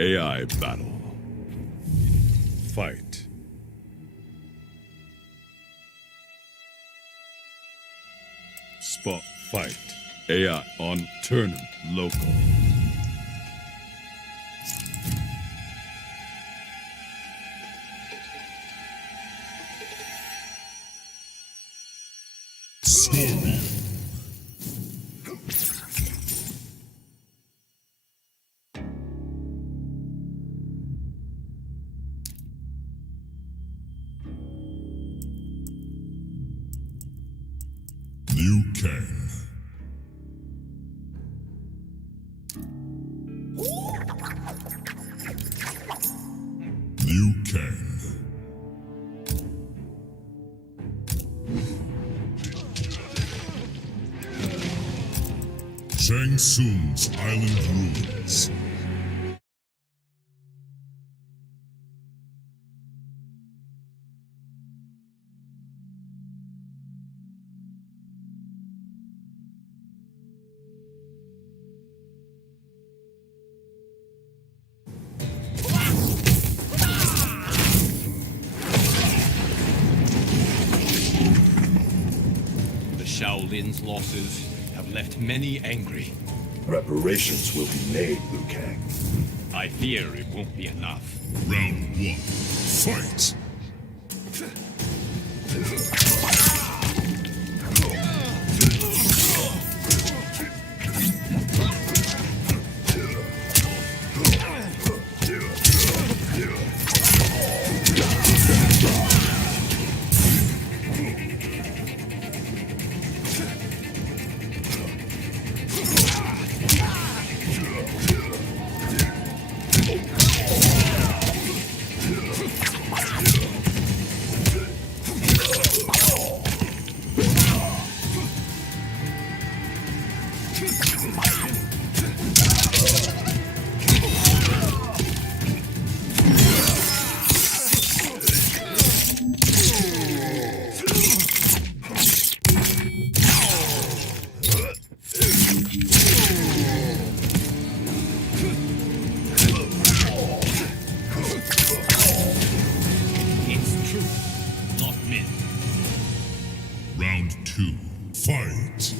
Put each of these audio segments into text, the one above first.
AI battle. Fight. Spot fight. AI on tournament local. Scorpion. Liu Kang. Liu Kang. Shang Tsung's Island Ruins. Shaolin's losses have left many angry. Reparations will be made, Liu Kang. I fear it won't be enough. Round 1. Fight! Round 2. Fight!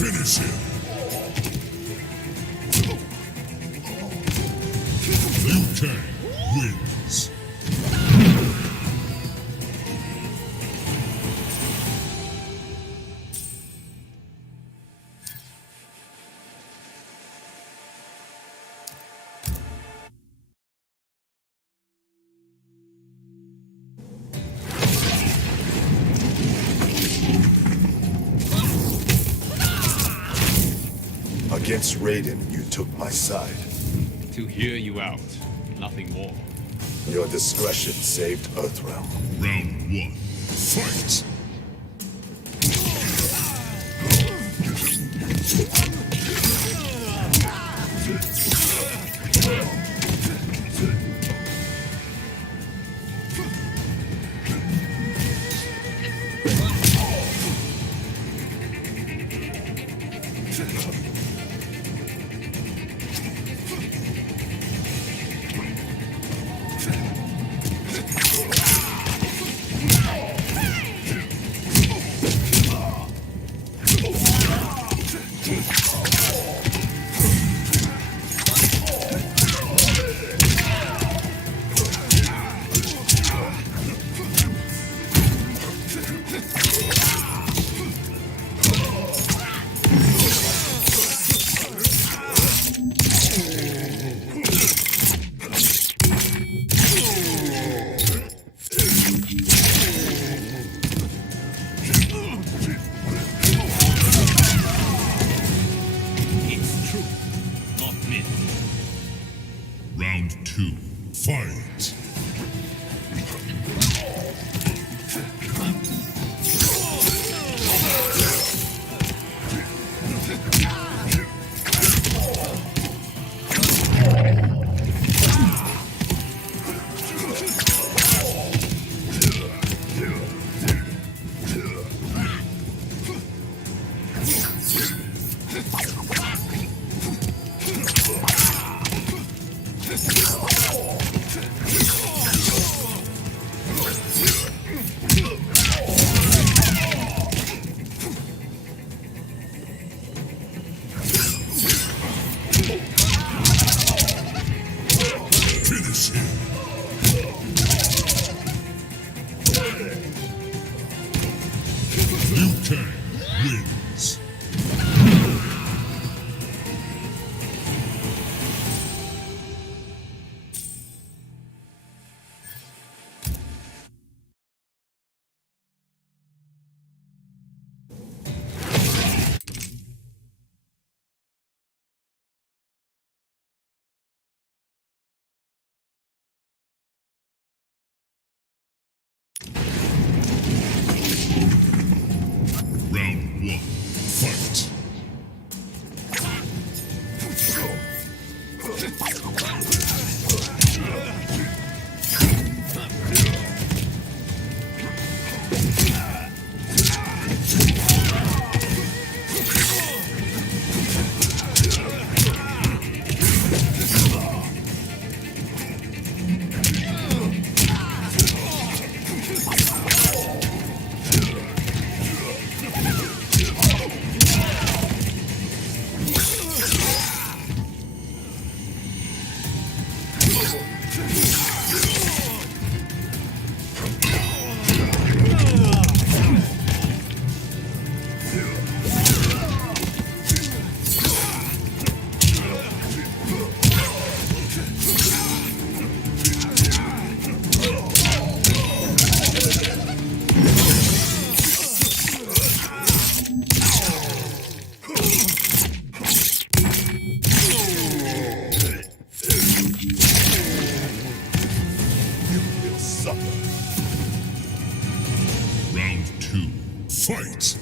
Finish him. Liu Kang wins. Against Raiden, you took my side. To hear you out, nothing more. Your discretion saved Earthrealm. Round 1. Fight! Round 2. Fight! Finish him! Liu Kang wins. Round 1. Fight! You'll suffer. Round 2. Fight!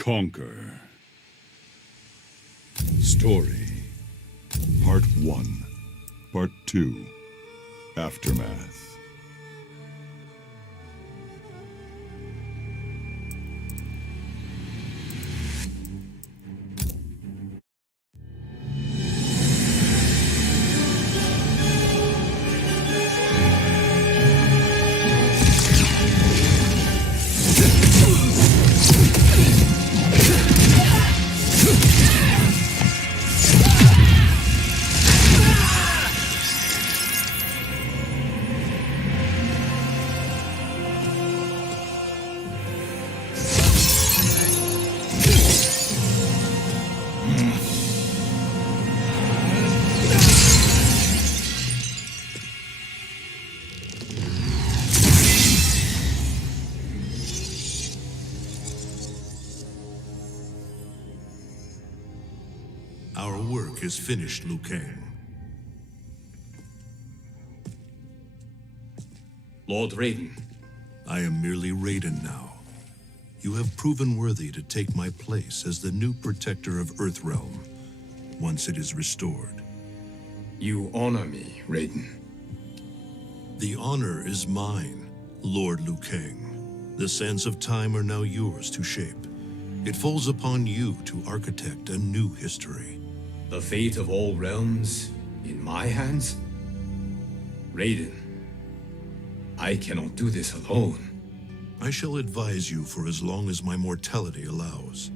Conquer. Story. Part 1. Part 2. Aftermath. Our work is finished, Liu Kang. Lord Raiden. I am merely Raiden now. You have proven worthy to take my place as the new protector of Earthrealm, once it is restored. You honor me, Raiden. The honor is mine, Lord Liu Kang. The sands of time are now yours to shape. It falls upon you to architect a new history. The fate of all realms in my hands? Raiden, I cannot do this alone. I shall advise you for as long as my mortality allows.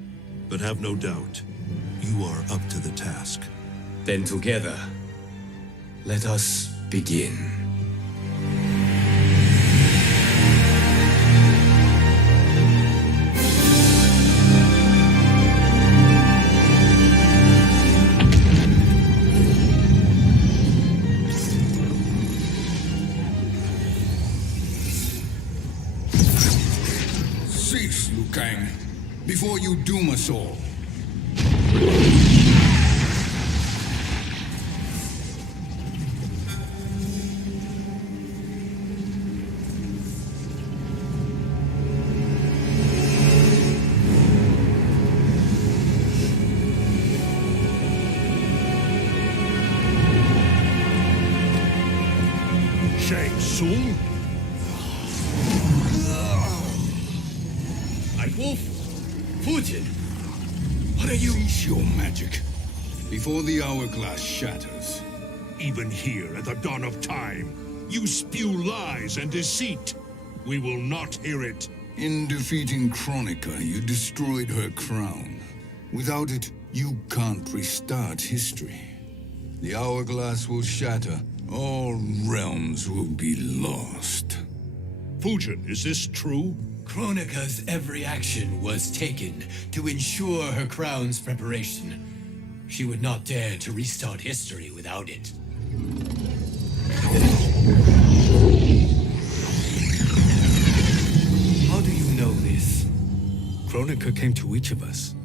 But have no doubt, you are up to the task. Then together, let us begin. Cease, Liu Kang, before you doom us all. Shang Tsung? Wolf? Putin? What are you? Cease your magic, before the hourglass shatters. Even here at the dawn of time, you spew lies and deceit. We will not hear it. In defeating Kronika, you destroyed her crown. Without it, you can't restart history. The hourglass will shatter. All realms will be lost. Fujin, is this true? Kronika's every action was taken to ensure her crown's preparation. She would not dare to restart history without it. How do you know this? Kronika came to each of us.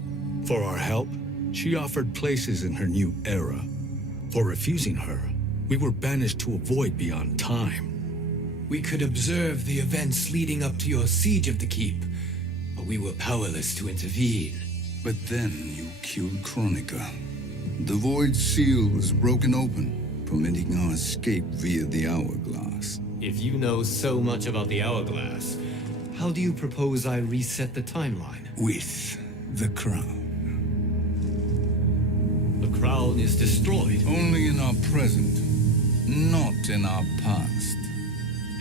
For our help, she offered places in her new era. For refusing her, we were banished to a void beyond time. We could observe the events leading up to your siege of the keep, but we were powerless to intervene. But then you killed Kronika. The void seal was broken open, permitting our escape via the hourglass. If you know so much about the hourglass, how do you propose I reset the timeline? With the crown. The crown is destroyed. Only in our present, not in our past.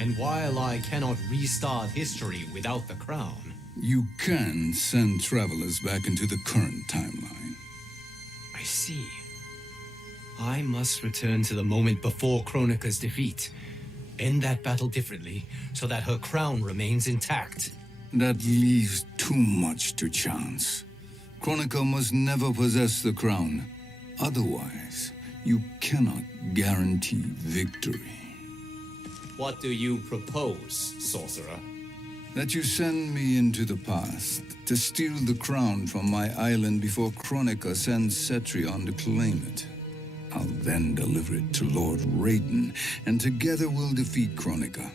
And while I cannot restart history without the crown, You can send travelers back into the current timeline. I see. I must return to the moment before Kronika's defeat. End that battle differently, so that her crown remains intact. That leaves too much to chance. Kronika must never possess the crown. Otherwise, you cannot guarantee victory. What do you propose, sorcerer? That you send me into the past to steal the crown from my island before Kronika sends Cetrion to claim it. I'll then deliver it to Lord Raiden, and together we'll defeat Kronika.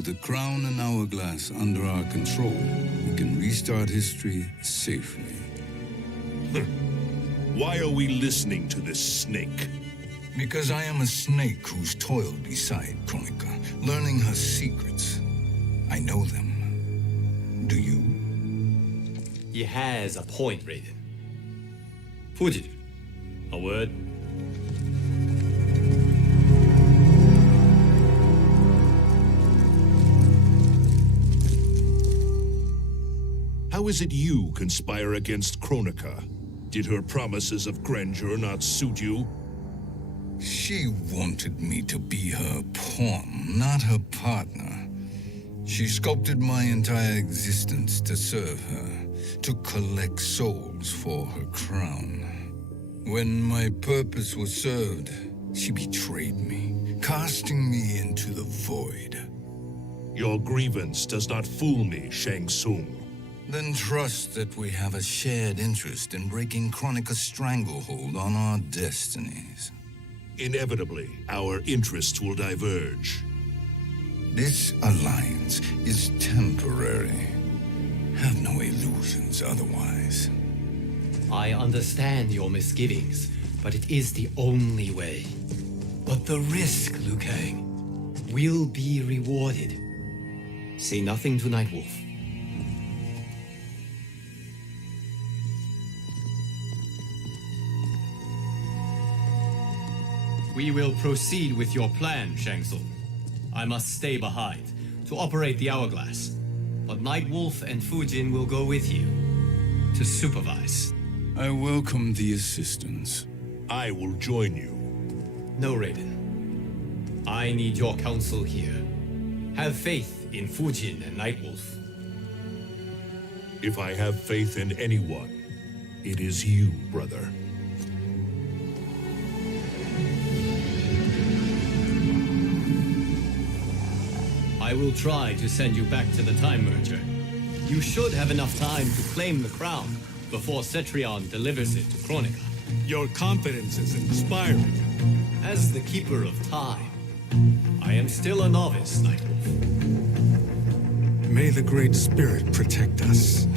With the crown and hourglass under our control, we can restart history safely. Why are we listening to this snake? Because I am a snake who's toiled beside Kronika, learning her secrets. I know them. Do you? He has a point, Raiden. Fuji, a word? How is it you conspire against Kronika? Did her promises of grandeur not suit you? She wanted me to be her pawn, not her partner. She sculpted my entire existence to serve her, to collect souls for her crown. When my purpose was served, she betrayed me, casting me into the void. Your grievance does not fool me, Shang Tsung. Then trust that we have a shared interest in breaking Kronika's stranglehold on our destinies. Inevitably, our interests will diverge. This alliance is temporary. Have no illusions otherwise. I understand your misgivings, but it is the only way. But the risk, Liu Kang, will be rewarded. Say nothing to Nightwolf. We will proceed with your plan, Shang Tsung. I must stay behind to operate the hourglass. But Nightwolf and Fujin will go with you to supervise. I welcome the assistance. I will join you. No, Raiden. I need your counsel here. Have faith in Fujin and Nightwolf. If I have faith in anyone, it is you, brother. I will try to send you back to the Time Merger. You should have enough time to claim the crown before Cetrion delivers it to Kronika. Your confidence is inspiring. As the Keeper of Time, I am still a novice, Nightwolf. May the Great Spirit protect us.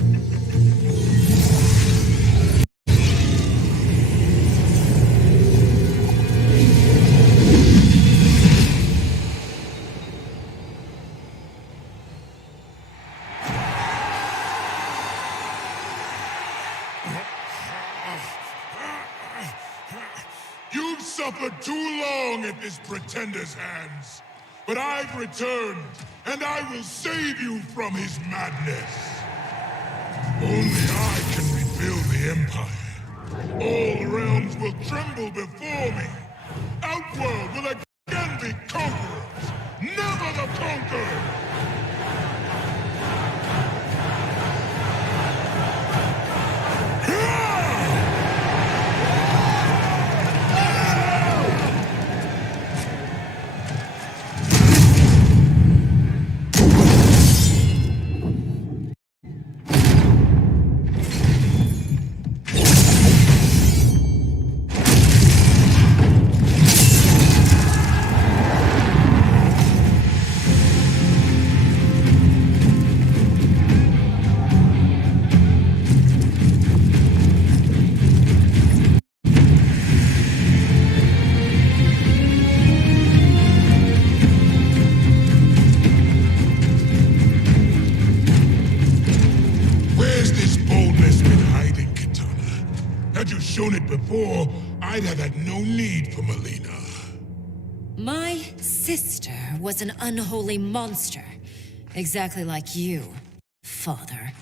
You've suffered too long at this pretender's hands. But I've returned, and I will save you from his madness. Only I can rebuild the Empire. All realms will tremble before me. Outworld will again be conquerors, never the conquered! Shown it before, I'd have had no need for Melina. My sister was an unholy monster. Exactly like you, father.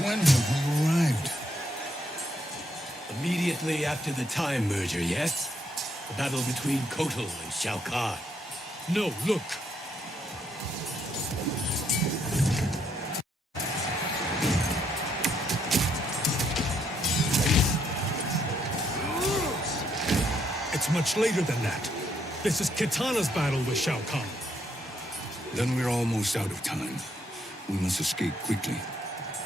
When have we arrived? Immediately after the Time Merger, yes? The battle between Kotal and Shao Kahn. No, look. It's much later than that. This is Kitana's battle with Shao Kahn. Then we're almost out of time. We must escape quickly.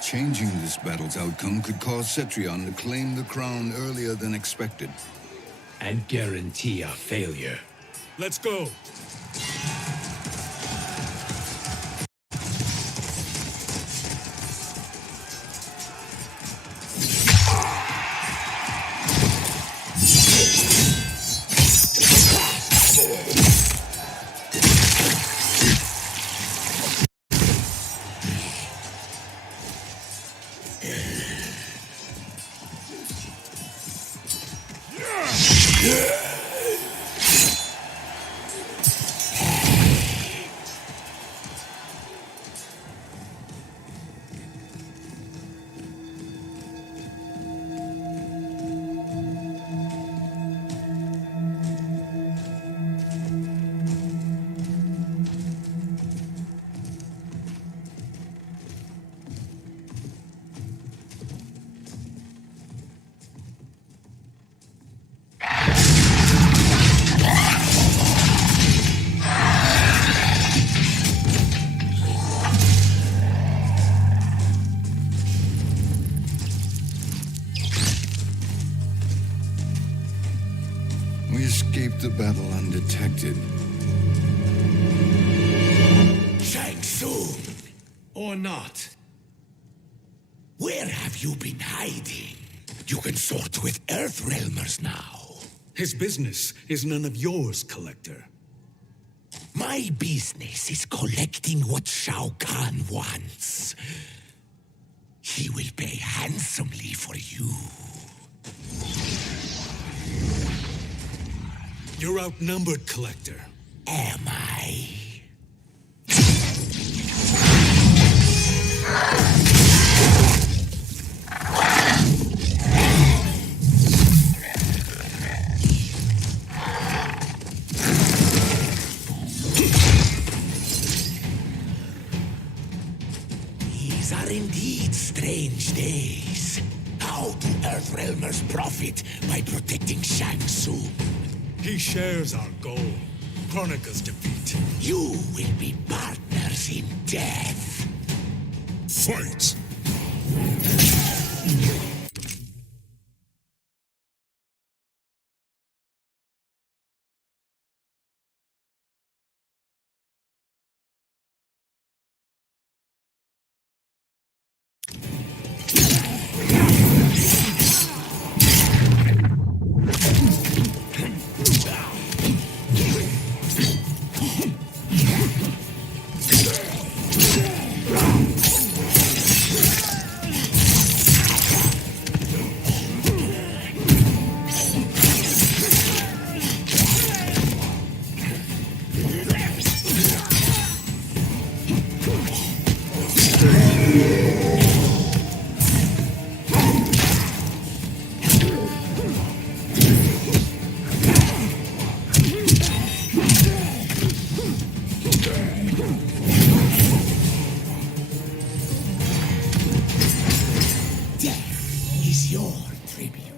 Changing this battle's outcome could cause Cetrion to claim the crown earlier than expected. And guarantee our failure. Let's go. We escaped the battle undetected. Shang Tsung, Or not. where have you been hiding? You can sort with Earthrealmers now. His business is none of yours, Collector. My business is collecting what Shao Kahn wants. He will pay handsomely for you. You're outnumbered, Collector. Am I? These are indeed strange days. How do Earthrealmers profit by protecting Shang Tsung? He shares our goal. Kronika's defeat. You will be partners in death. Fight! Death is your tribute.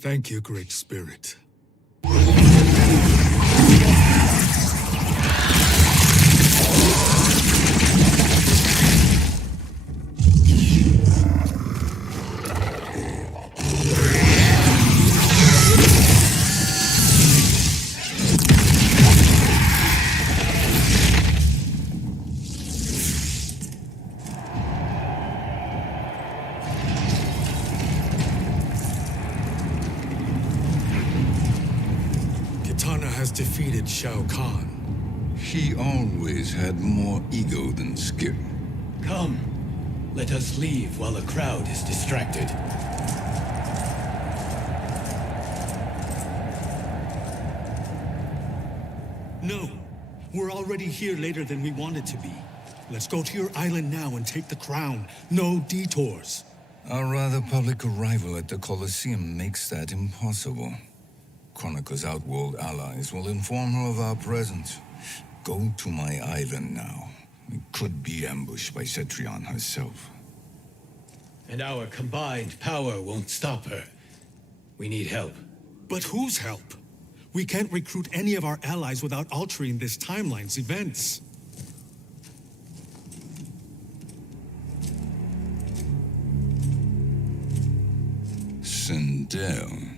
Thank you, Great Spirit. Defeated Shao Kahn. He always had more ego than skill. Come, let us leave while the crowd is distracted. No, we're already here later than we wanted to be. Let's go to your island now and take the crown. No detours. Our rather public arrival at the Colosseum makes that impossible. Chronica's outworld allies will inform her of our presence. Go to my island now. We could be ambushed by Cetrion herself. And our combined power won't stop her. We need help. But whose help? We can't recruit any of our allies without altering this timeline's events. Sindel.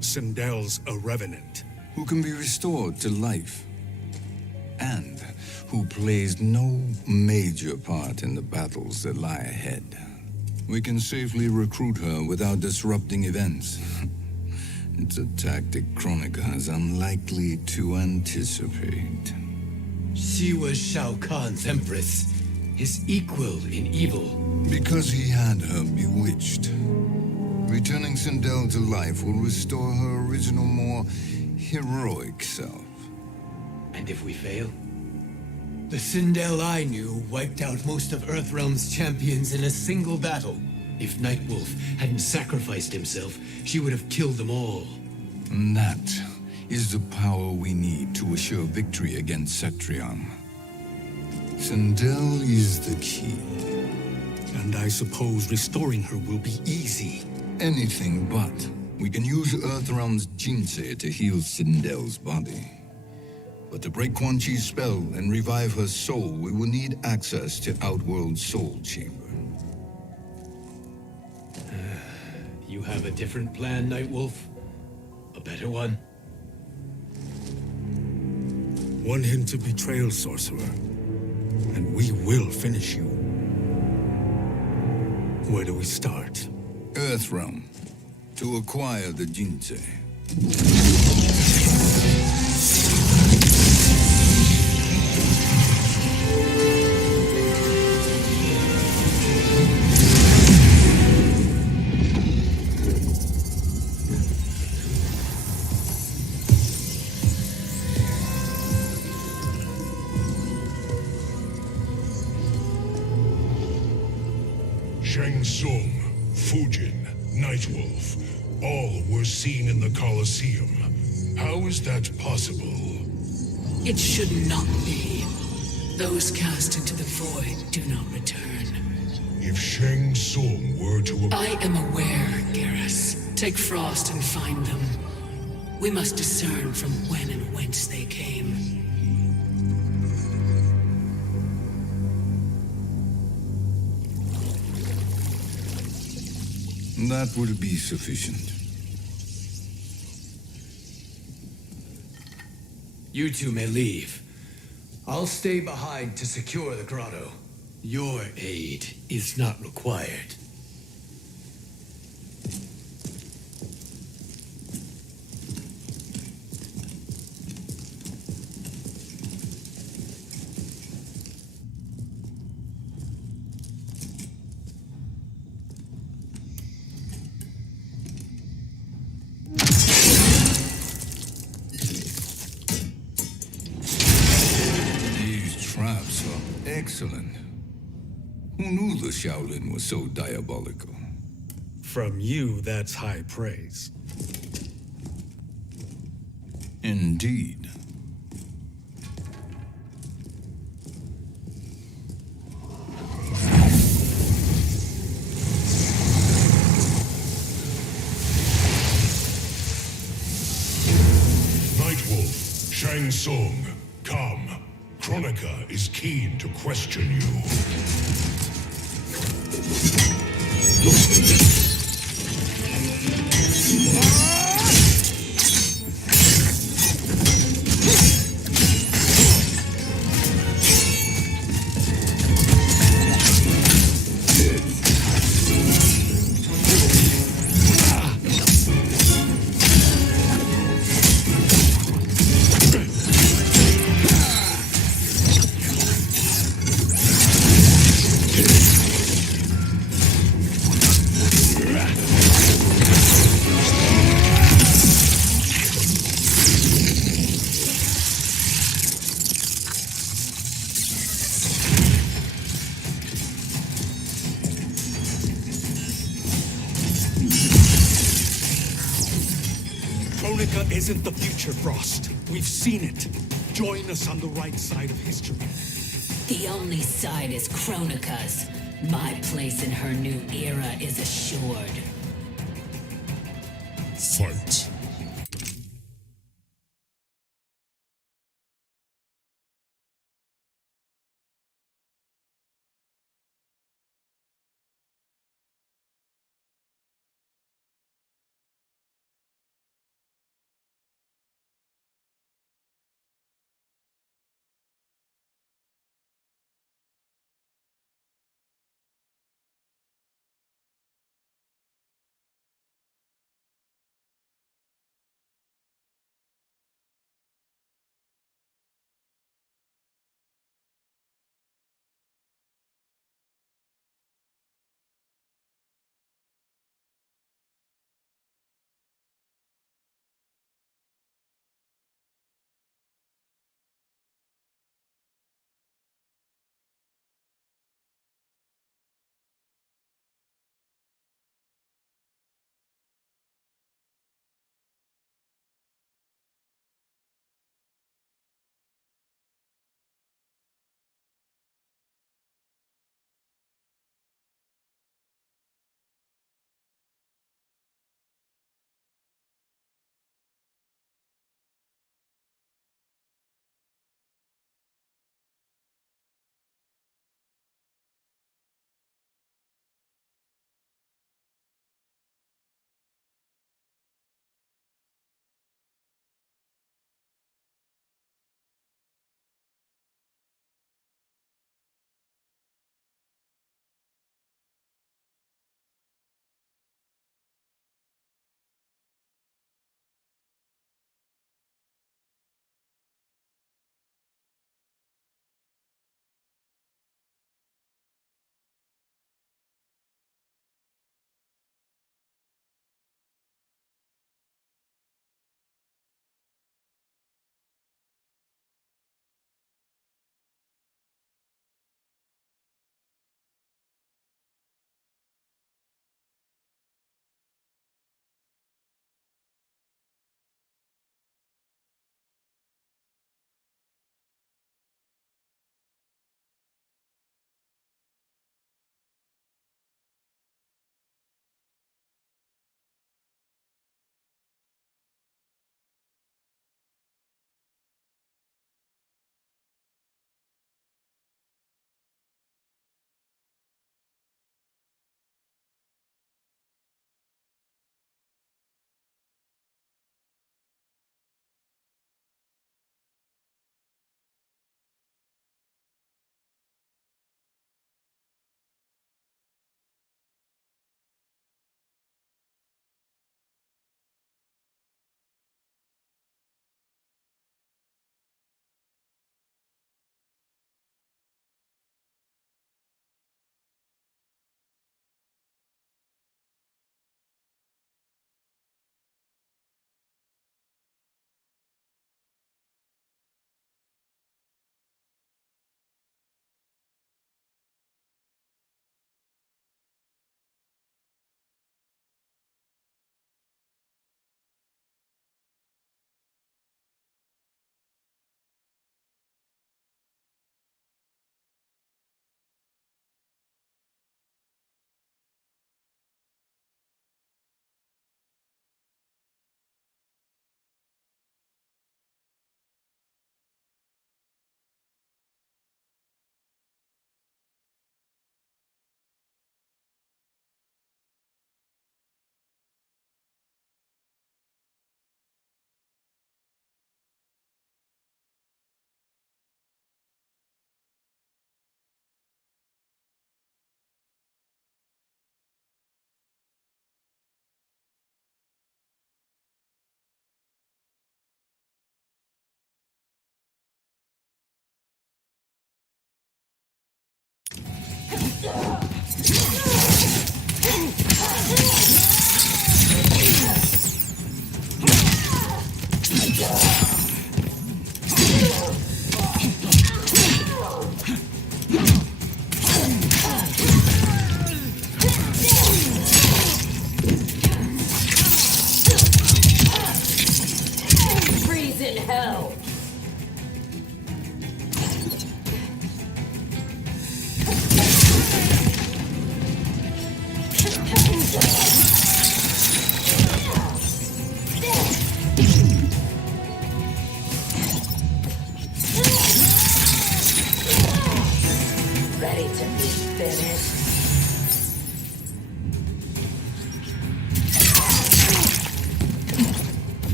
Sindel's a revenant. Who can be restored to life. And who plays no major part in the battles that lie ahead. We can safely recruit her without disrupting events. It's a tactic Chronica is unlikely to anticipate. She was Shao Kahn's empress, his equal in evil. Because he had her bewitched. Returning Sindel to life will restore her original, more heroic self. And if we fail? The Sindel I knew wiped out most of Earthrealm's champions in a single battle. If Nightwolf hadn't sacrificed himself, she would have killed them all. And that is the power we need to assure victory against Cetrion. Sindel is the key. And I suppose restoring her will be easy. Anything but. We can use Earthrealm's Jinsei to heal Sindel's body. But to break Quan Chi's spell and revive her soul, we will need access to Outworld's Soul Chamber. You have a different plan, Nightwolf? A better one? One hint of betrayal, Sorcerer, and we will finish you. Where do we start? Earthrealm. To acquire the Jinsei. Shang Tsung, Fujin, Nightwolf, all were seen in the Colosseum. How is that possible? It should not be. Those cast into the void do not return. If Shang Tsung were to... I am aware, Garrus. Take Frost and find them. We must discern from when and whence they came. That will be sufficient. You two may leave. I'll stay behind to secure the grotto. Your aid is not required. Excellent. Who knew the Shaolin was so diabolical? From you, that's high praise. Indeed. Shang Tsung, come. Kronika is keen to question you. Kronika isn't the future, Frost. We've seen it. Join us on the right side of history. The only side is Kronika's. My place in her new era is assured. Fight.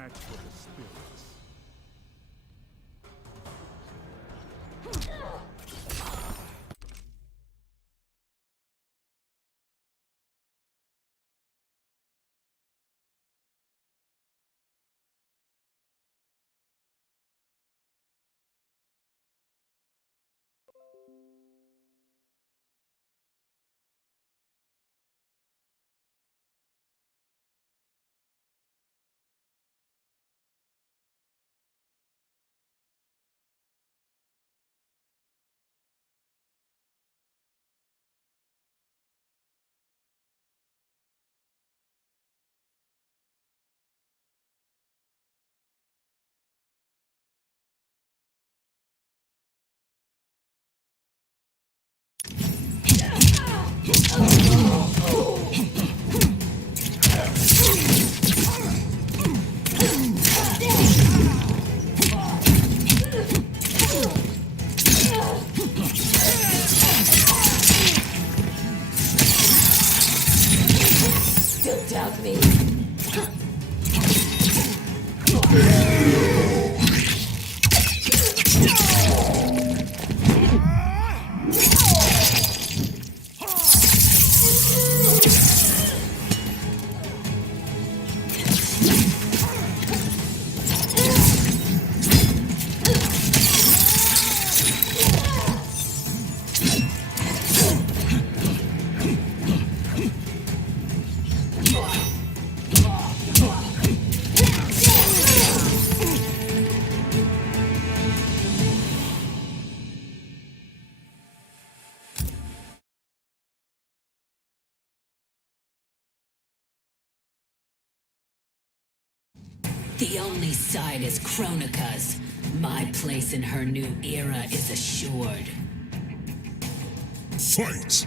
match for the spirits. Still doubt me? The only side is Kronika's. My place in her new era is assured. Fight!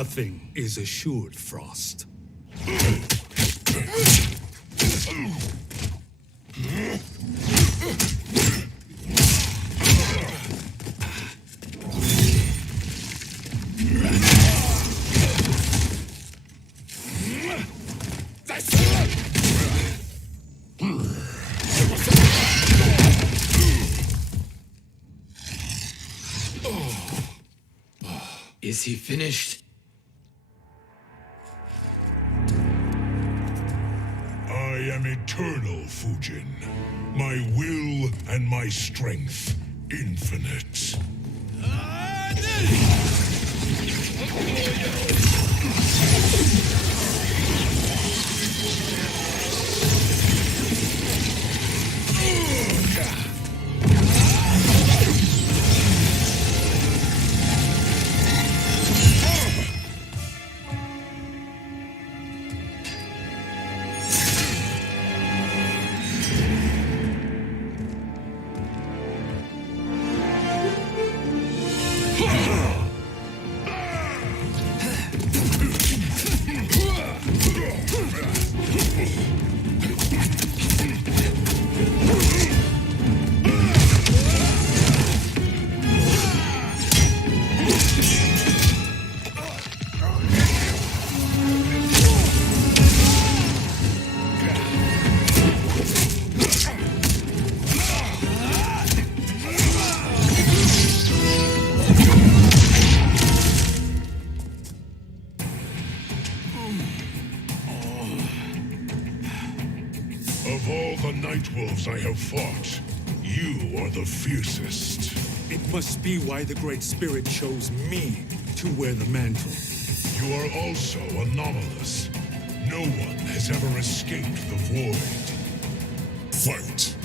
Nothing is assured, Frost. Is he finished? am eternal, Fujin. My will and my strength infinite. Of all the Night Wolves I have fought, you are the fiercest. It must be why the Great Spirit chose me to wear the mantle. You are also anomalous. No one has ever escaped the void. Fight!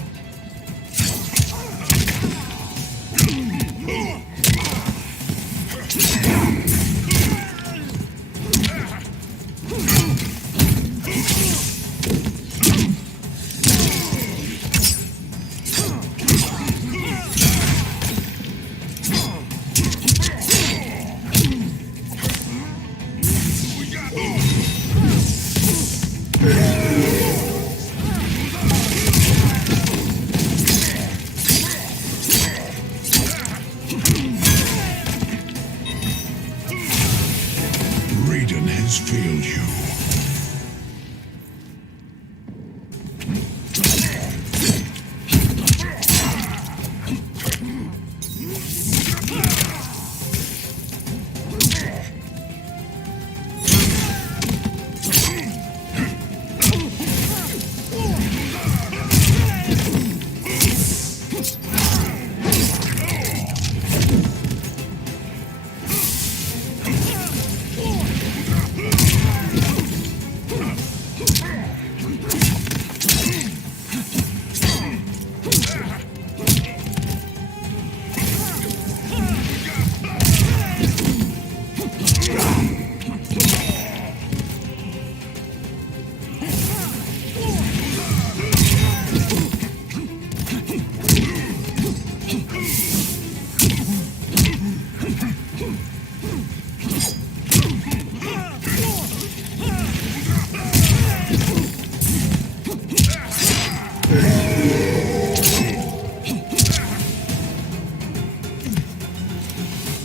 Raiden has failed you.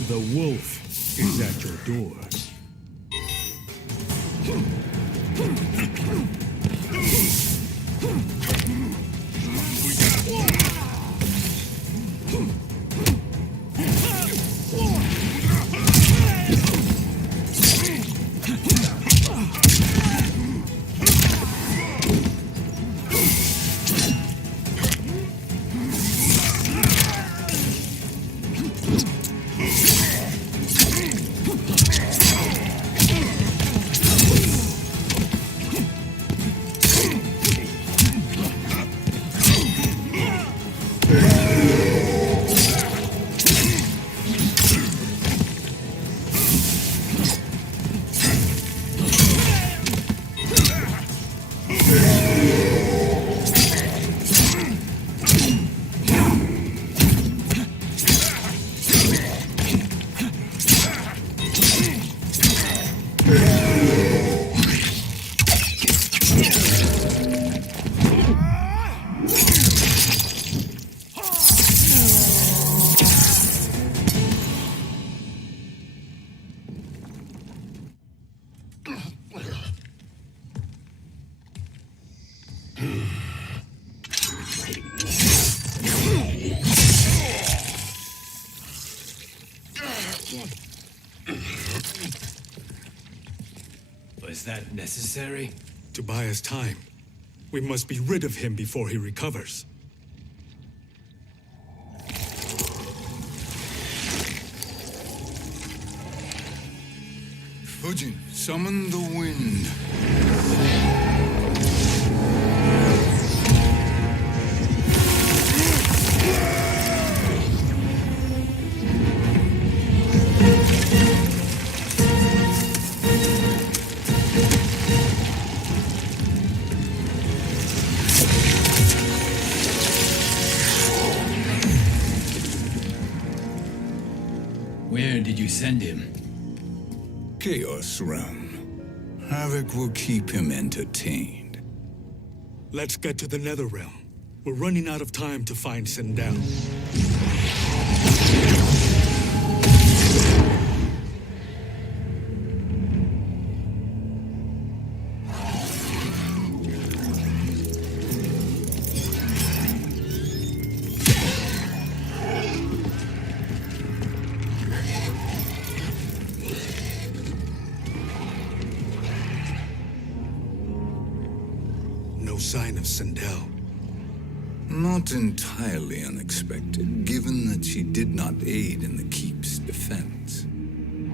The wolf is at your door. Was that necessary? To buy us time. We must be rid of him before he recovers. Fujin, summon the wind. Where did you send him? Chaos Realm. Havoc will keep him entertained. Let's get to the Netherrealm. We're running out of time to find Sindel. No sign of Sindel. Not entirely unexpected, given that she did not aid in the Keep's defense.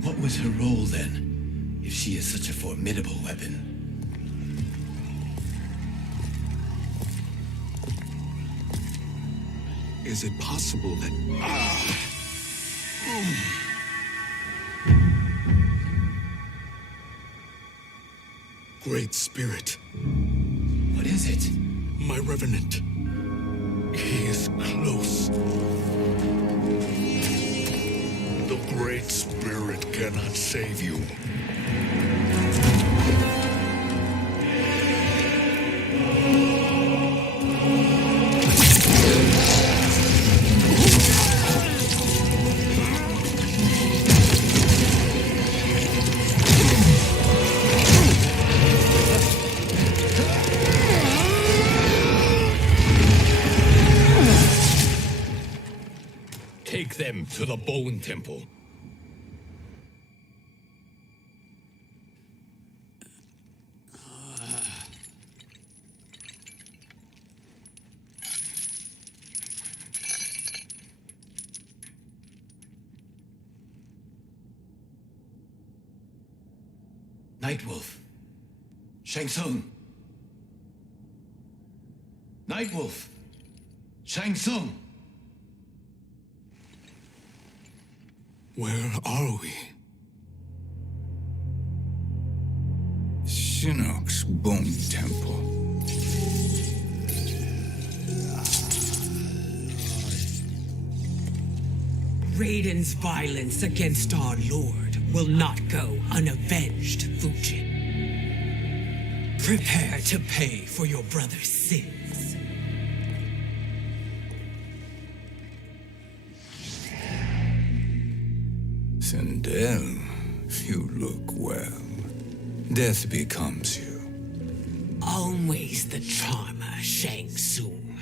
What was her role then, if she is such a formidable weapon? Is it possible that... Great Spirit. What is it? My Revenant. He is close. The Great Spirit cannot save you. Take them to the Bone Temple. Nightwolf. Shang Tsung. Nightwolf. Shang Tsung. Where are we? Shinnok's Bone Temple. Raiden's violence against our Lord will not go unavenged, Fujin. Prepare to pay for your brother's sins. Sindel, you look well. Death becomes you. Always the charmer, Shang Tsung.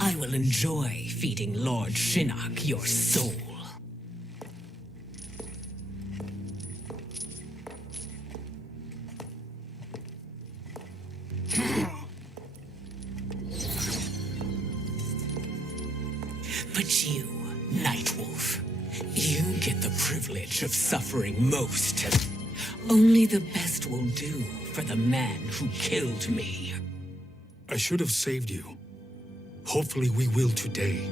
I will enjoy feeding Lord Shinnok your soul. But you, Nightwolf, you get the privilege of suffering most. Only the best will do for the man who killed me. I should have saved you. Hopefully we will today.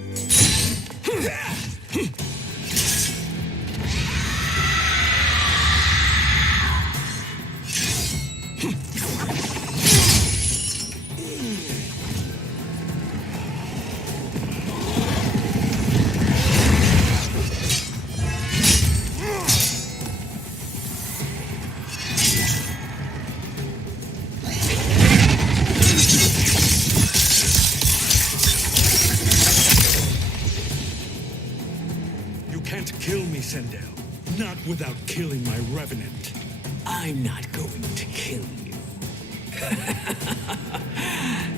Kill me, Sindel. Not without killing my Revenant. I'm not going to kill you.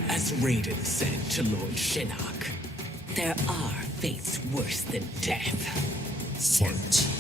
As Raiden said to Lord Shinnok, there are fates worse than death. Fight.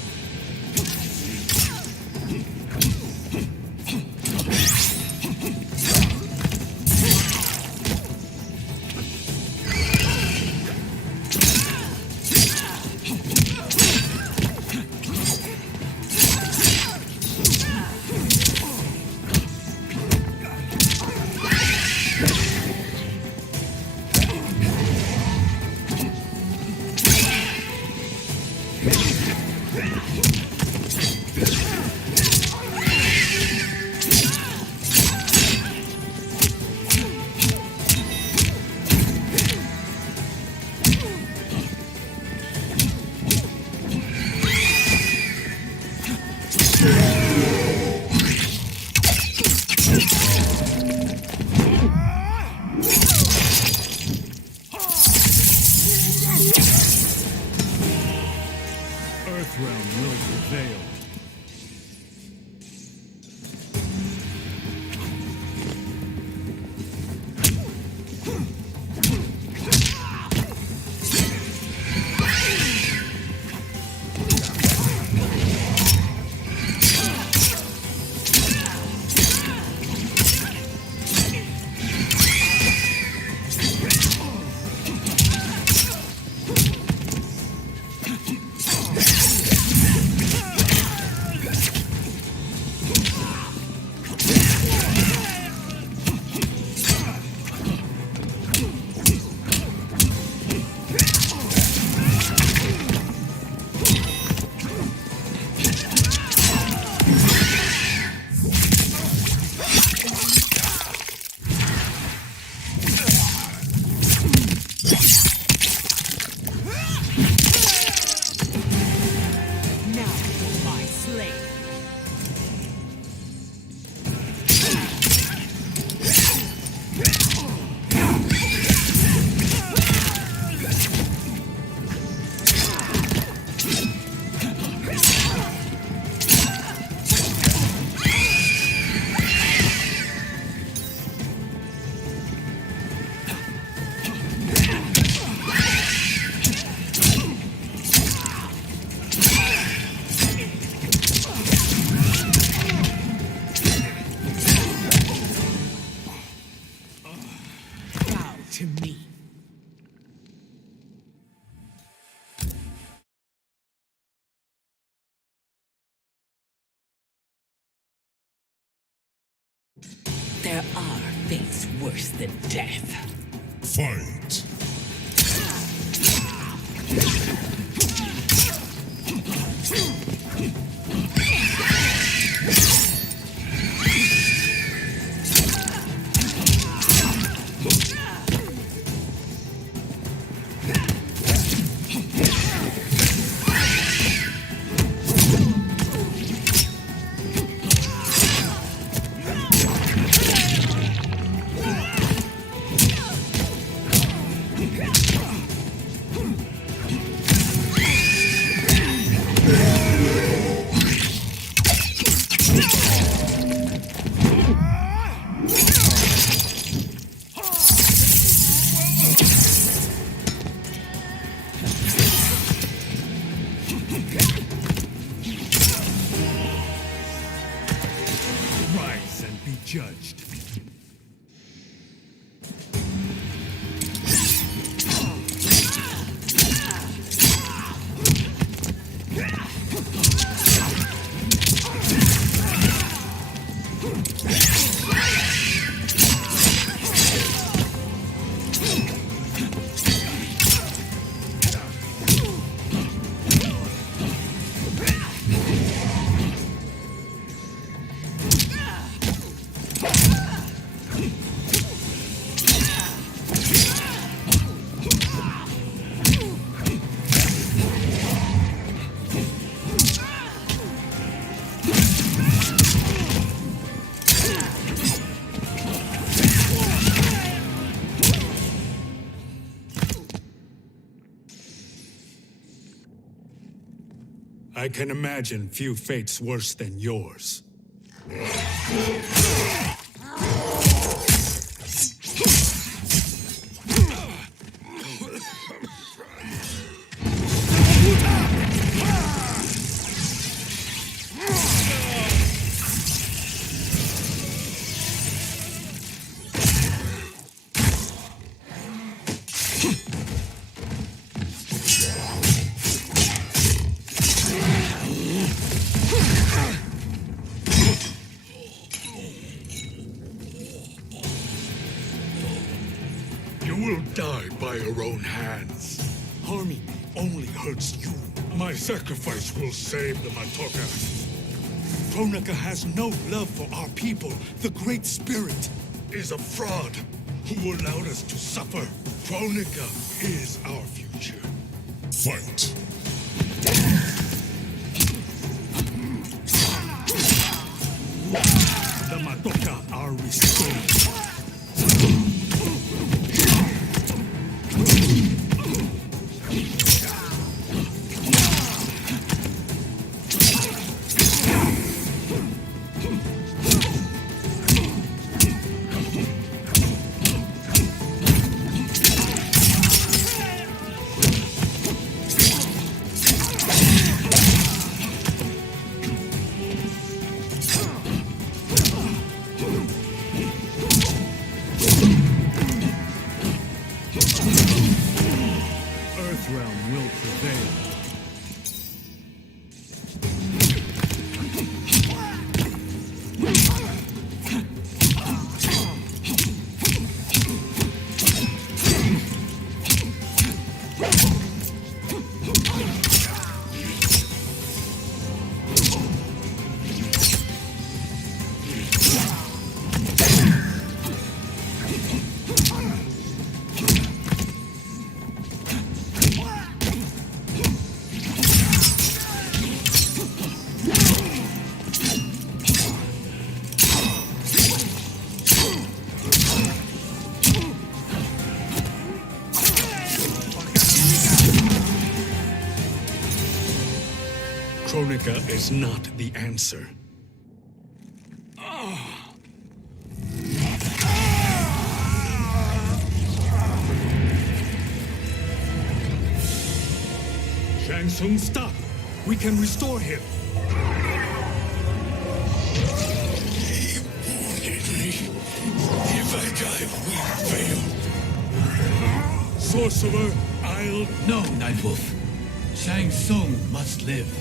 to me. There are fates worse than death. Fight. Rise and be judged. I can imagine few fates worse than yours. You will die by your own hands. Harming me only hurts you. My sacrifice will save the Matoka. Kronika has no love for our people. The Great Spirit Is a fraud who allowed us to suffer. Kronika is our future. Fight. the Matoka are restored. Earthrealm will prevail. Kronika is not the answer. Shang Tsung, stop! We can restore him. He wanted me. If I die, we fail. Sorcerer, I'll... No, Nightwolf. Shang Tsung must live.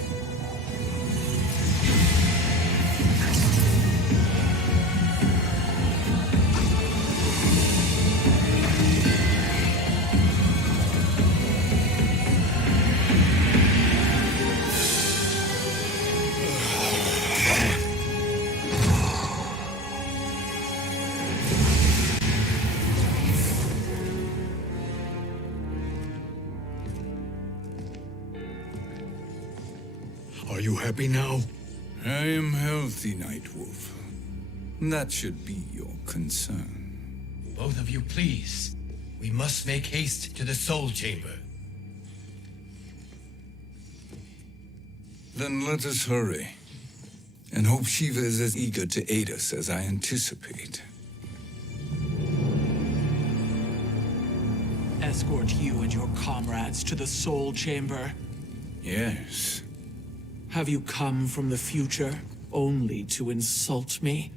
Are you happy now? I am healthy, Nightwolf. That should be your concern. Both of you, please. We must make haste to the Soul Chamber. Then let us hurry. And hope Shiva is as eager to aid us as I anticipate. Escort you and your comrades to the Soul Chamber. Yes. Have you come from the future only to insult me?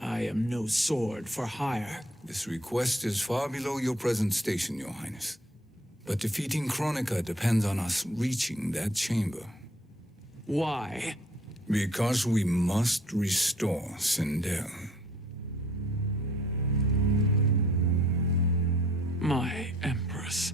I am no sword for hire. This request is far below your present station, Your Highness. But defeating Kronika depends on us reaching that chamber. Why? Because we must restore Sindel. My Empress.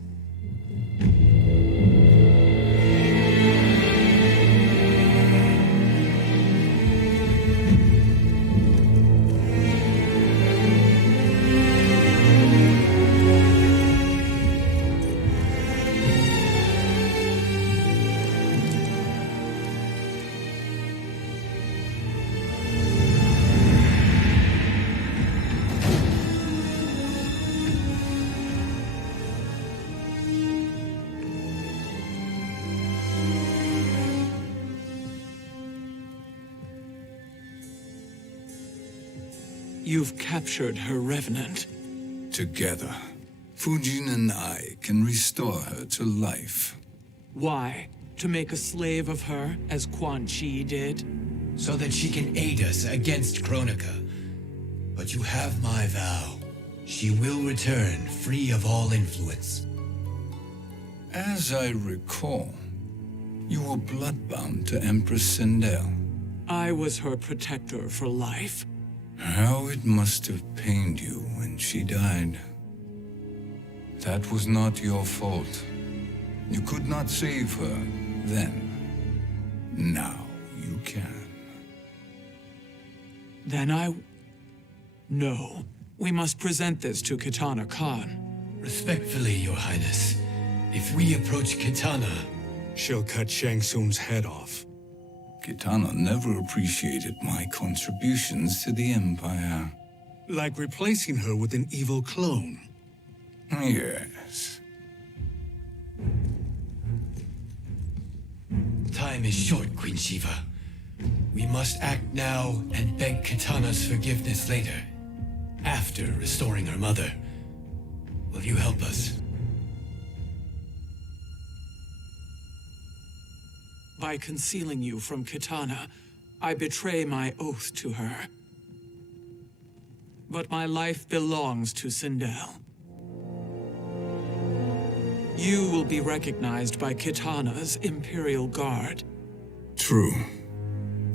You've captured her revenant. Together, Fujin and I can restore her to life. Why? To make a slave of her, as Quan Chi did? So that she can aid us against Kronika. But you have my vow. She will return free of all influence. As I recall, you were bloodbound to Empress Sindel. I was her protector for life. How it must have pained you when she died. That was not your fault. You could not save her then. Now you can. Then No. We must present this to Kitana Khan. Respectfully, Your Highness, if we approach Kitana... She'll cut Shang Tsung's head off. Kitana never appreciated my contributions to the Empire. Like replacing her with an evil clone. Yes. Time is short, Queen Shiva. We must act now and beg Kitana's forgiveness later. After restoring her mother. Will you help us? By concealing you from Kitana, I betray my oath to her. But my life belongs to Sindel. You will be recognized by Kitana's Imperial Guard. True.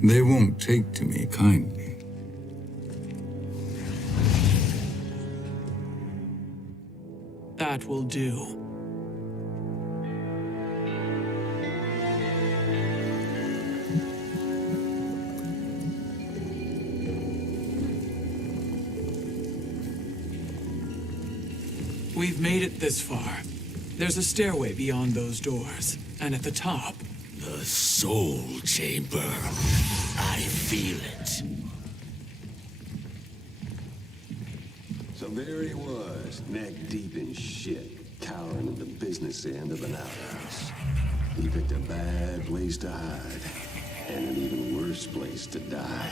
They won't take to me kindly. That will do. We've made it this far. There's a stairway beyond those doors, and at the top... The Soul Chamber. I feel it. So there he was, neck deep in shit, cowering at the business end of an outhouse. He picked a bad place to hide, and an even worse place to die.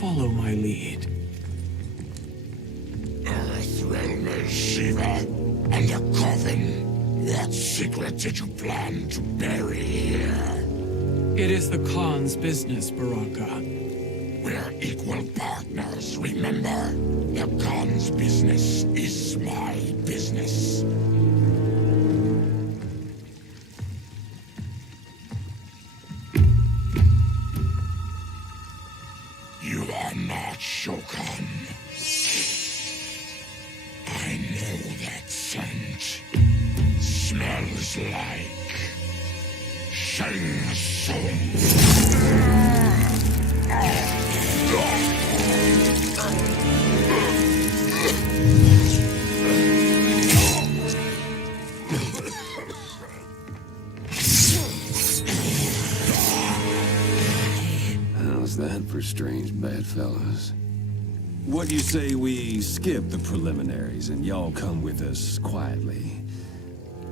Follow my lead. Shiva, and the coffin. What secret did you plan to bury here? It is the Khan's business, Baraka. We're equal partners, remember? The Khan's business is my business. You are not Shokan. I know that scent. Smells like Shang Tsung. How's that for strange bedfellows? What do you say we skip the preliminaries and y'all come with us quietly?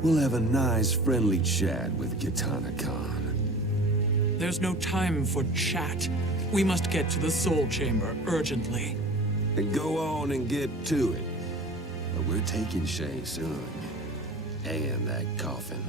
We'll have a nice, friendly chat with Kitana Khan. There's no time for chat. We must get to the Soul Chamber urgently. Then go on and get to it. But we're taking Shay soon. And that coffin.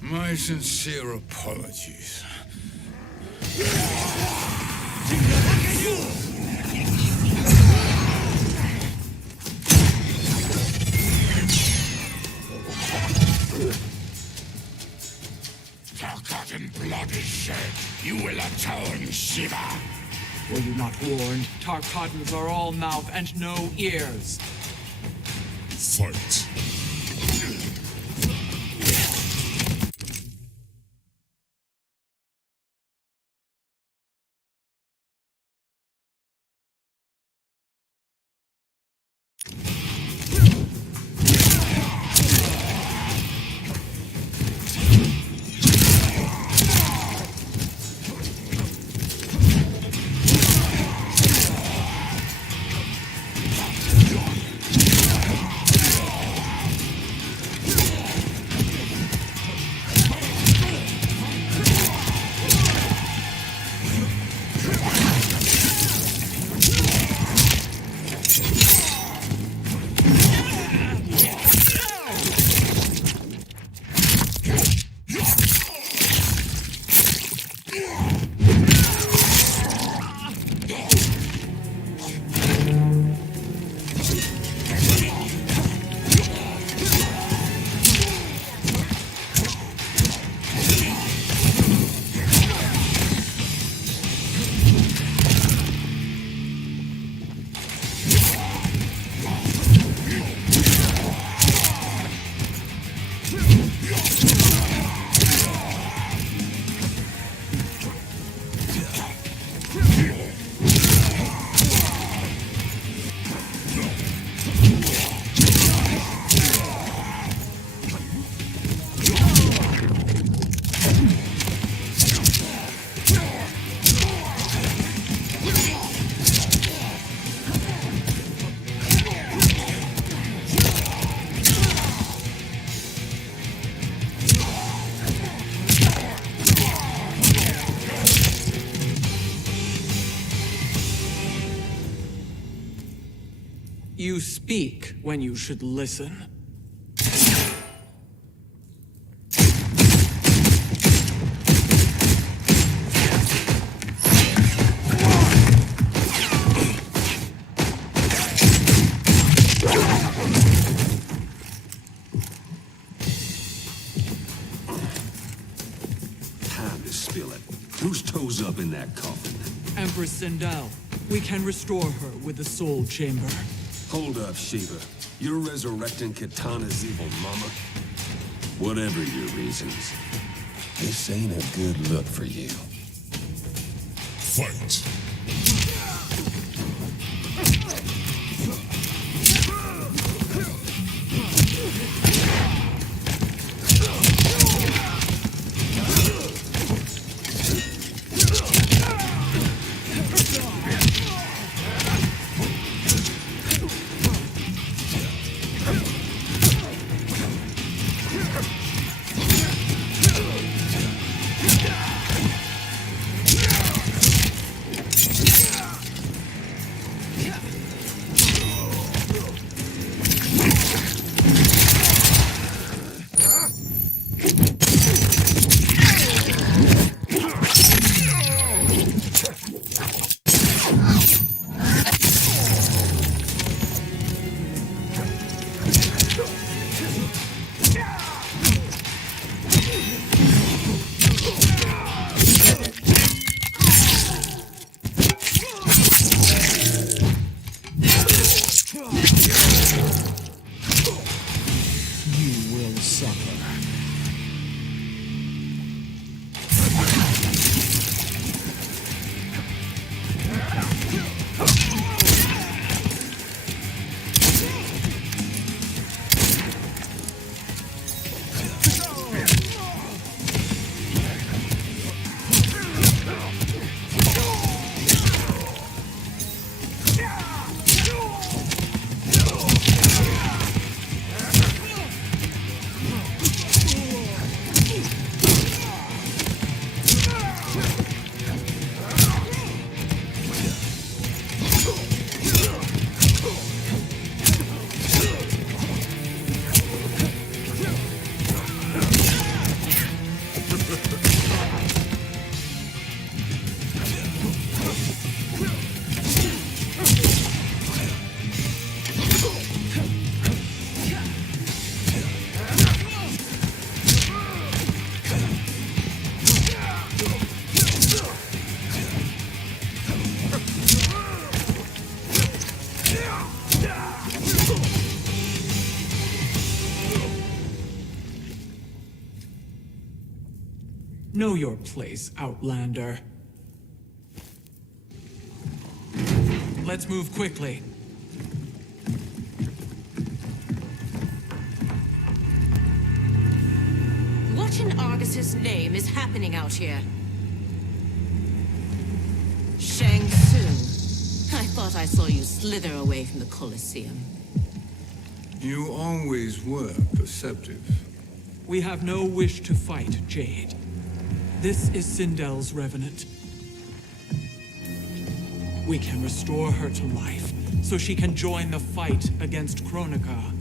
My sincere apologies. Forgotten blood is shed. You will atone, Shiva. Were you not warned? Tarkatans are all mouth and no ears. Fight. You speak when you should listen. Time to spill it. Whose toes up in that coffin? Empress Sindel. We can restore her with the Soul Chamber. Hold up, Shiva. You're resurrecting Kitana's evil mama? Whatever your reasons, this ain't a good look for you. Fight. Know your place, Outlander. Let's move quickly. What in Argus's name is happening out here? Shang Tsung. I thought I saw you slither away from the Colosseum. You always were perceptive. We have no wish to fight, Jade. This is Sindel's Revenant. We can restore her to life, so she can join the fight against Kronika.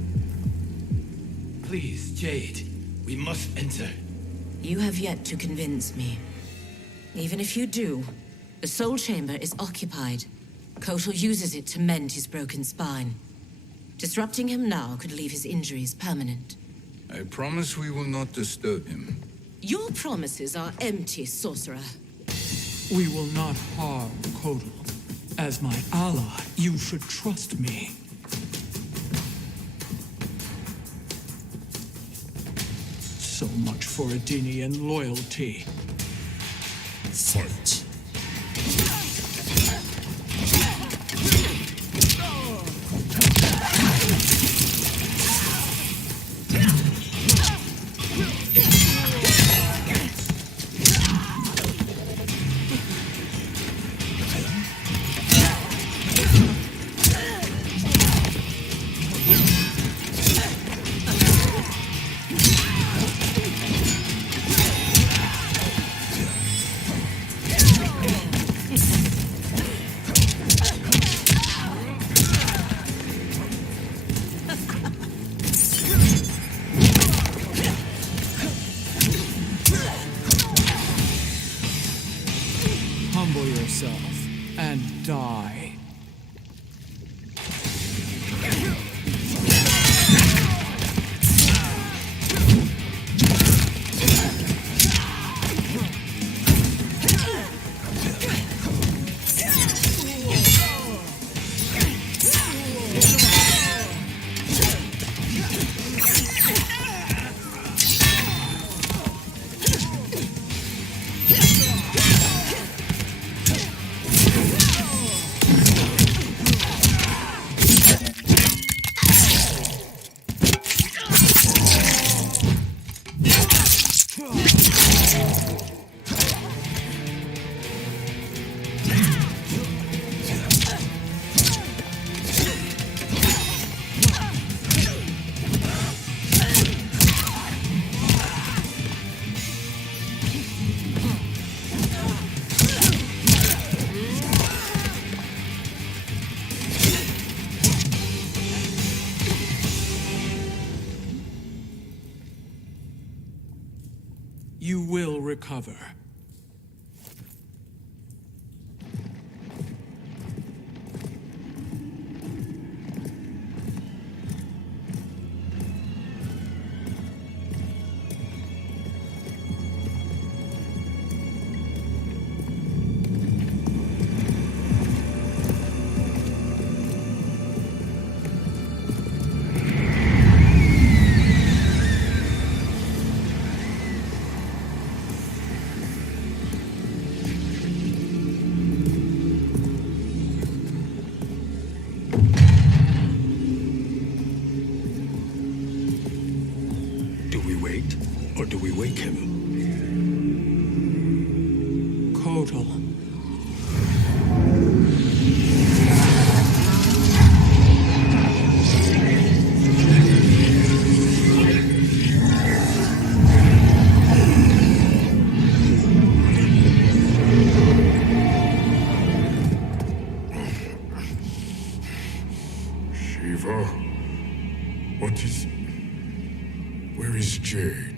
Please, Jade, we must enter. You have yet to convince me. Even if you do, the Soul Chamber is occupied. Kotal uses it to mend his broken spine. Disrupting him now could leave his injuries permanent. I promise we will not disturb him. Your promises are empty, sorcerer. We will not harm Kotal. As my ally, you should trust me. So much for Adenian loyalty. Fight. Humble yourself and die. You will recover. Or do we wake him? Kotal. Shiva? What is... Where is Jade?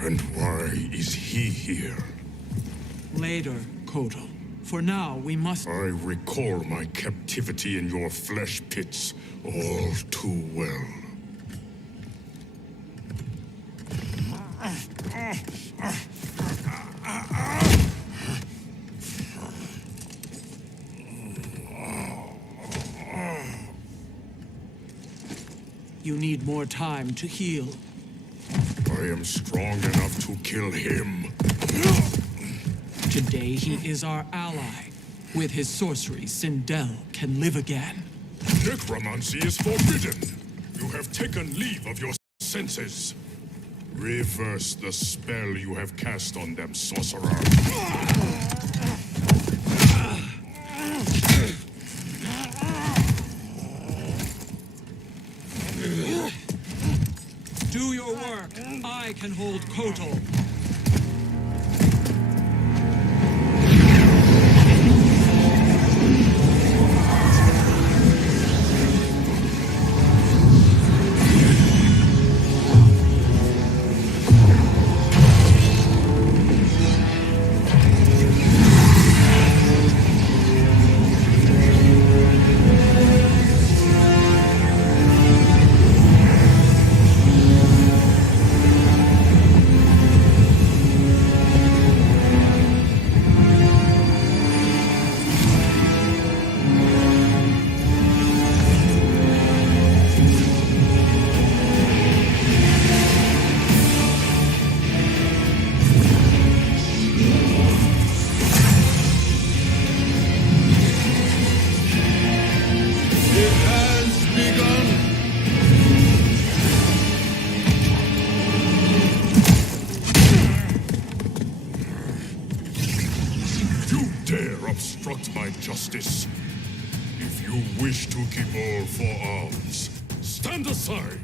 And why is he here? Later, Kotal. For now, we must... I recall my captivity in your flesh pits all too well. You need more time to heal. I am strong enough to kill him. Today he is our ally. With his sorcery, Sindel can live again. Necromancy is forbidden. You have taken leave of your senses. Reverse the spell you have cast on them, sorcerer. Do your work. I can hold Kotal. My justice. If you wish to keep all four arms, stand aside.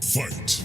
Fight.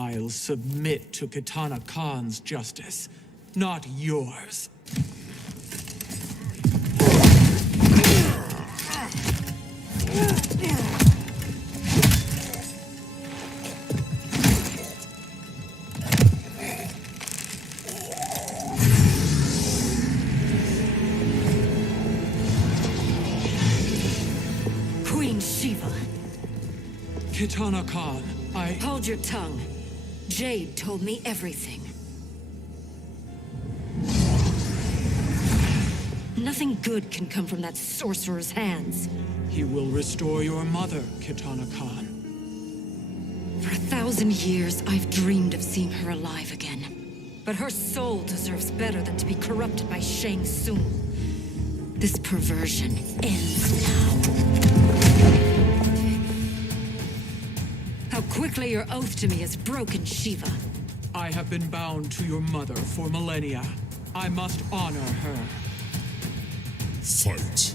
I'll submit to Katana Khan's justice, not yours. Kitana Khan, Hold your tongue. Jade told me everything. Nothing good can come from that sorcerer's hands. He will restore your mother, Kitana Khan. For 1,000 years, I've dreamed of seeing her alive again. But her soul deserves better than to be corrupted by Shang Tsung. This perversion ends now. How quickly your oath to me has broken, Shiva. I have been bound to your mother for millennia. I must honor her. Fight.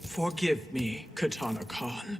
Forgive me, Kitana Khan.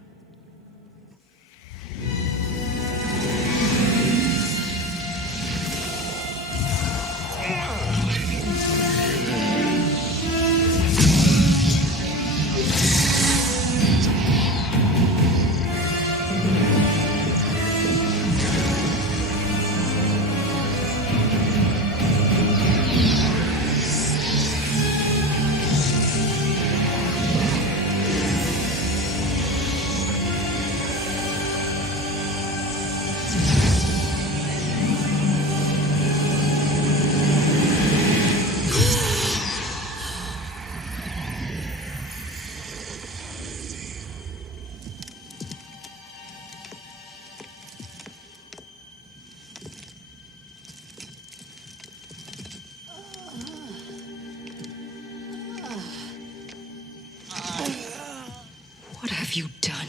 What have you done?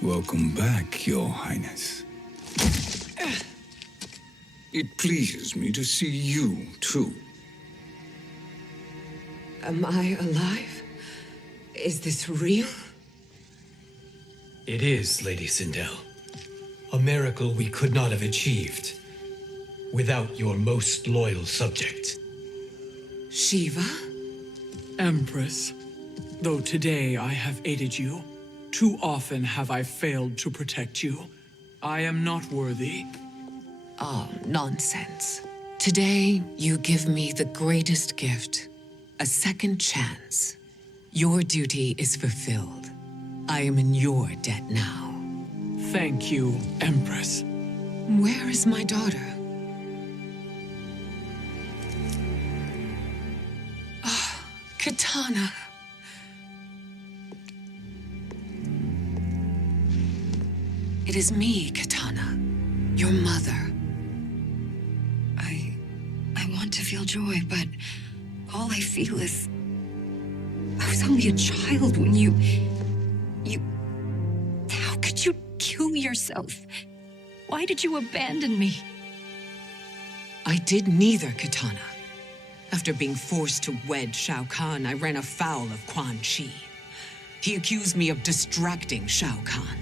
Welcome back, Your Highness. It pleases me to see you, too. Am I alive? Is this real? It is, Lady Sindel. A miracle we could not have achieved without your most loyal subject. Shiva? Empress, though today I have aided you, too often have I failed to protect you. I am not worthy. Oh, nonsense. Today, you give me the greatest gift. A second chance. Your duty is fulfilled. I am in your debt now. Thank you, Empress. Where is my daughter? Ah, Kitana. It is me, Kitana. Your mother. I want to feel joy, but all I feel is... I was only a child when you... How could you kill yourself? Why did you abandon me? I did neither, Kitana. After being forced to wed Shao Kahn, I ran afoul of Quan Chi. He accused me of distracting Shao Kahn.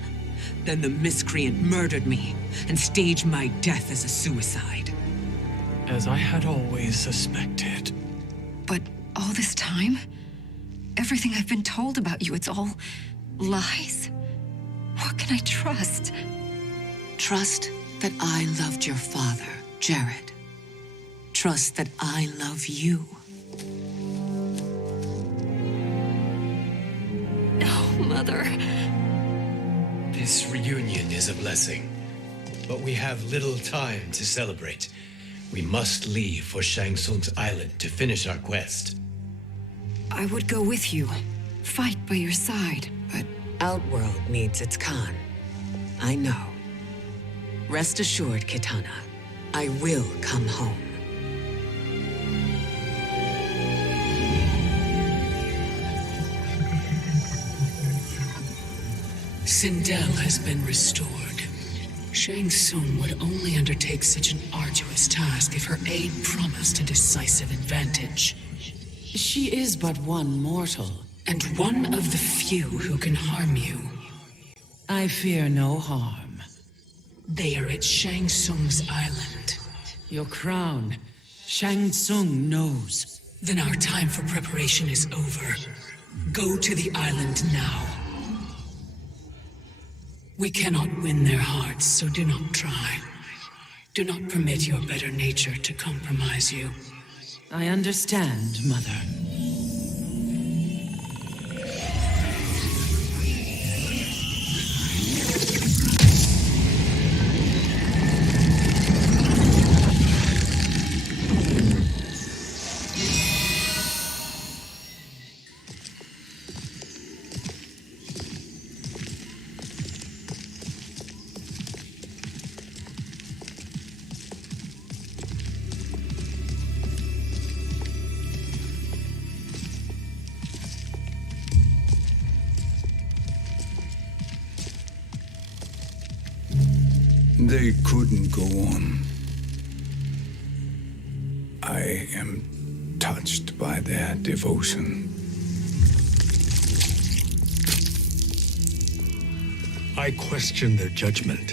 Then the miscreant murdered me and staged my death as a suicide. As I had always suspected. But all this time? Everything I've been told about you, it's all lies? What can I trust? Trust that I loved your father, Jared. Trust that I love you. Oh, Mother. This reunion is a blessing, but we have little time to celebrate. We must leave for Shang Tsung's island to finish our quest. I would go with you, fight by your side, but Outworld needs its Khan. I know. Rest assured, Kitana, I will come home. Sindel has been restored. Shang Tsung would only undertake such an arduous task if her aid promised a decisive advantage. She is but one mortal, and one of the few who can harm you. I fear no harm. They are at Shang Tsung's island. Your crown. Shang Tsung knows. Then our time for preparation is over. Go to the island now. We cannot win their hearts, so do not try. Do not permit your better nature to compromise you. I understand, Mother. They couldn't go on. I am touched by their devotion. I question their judgment.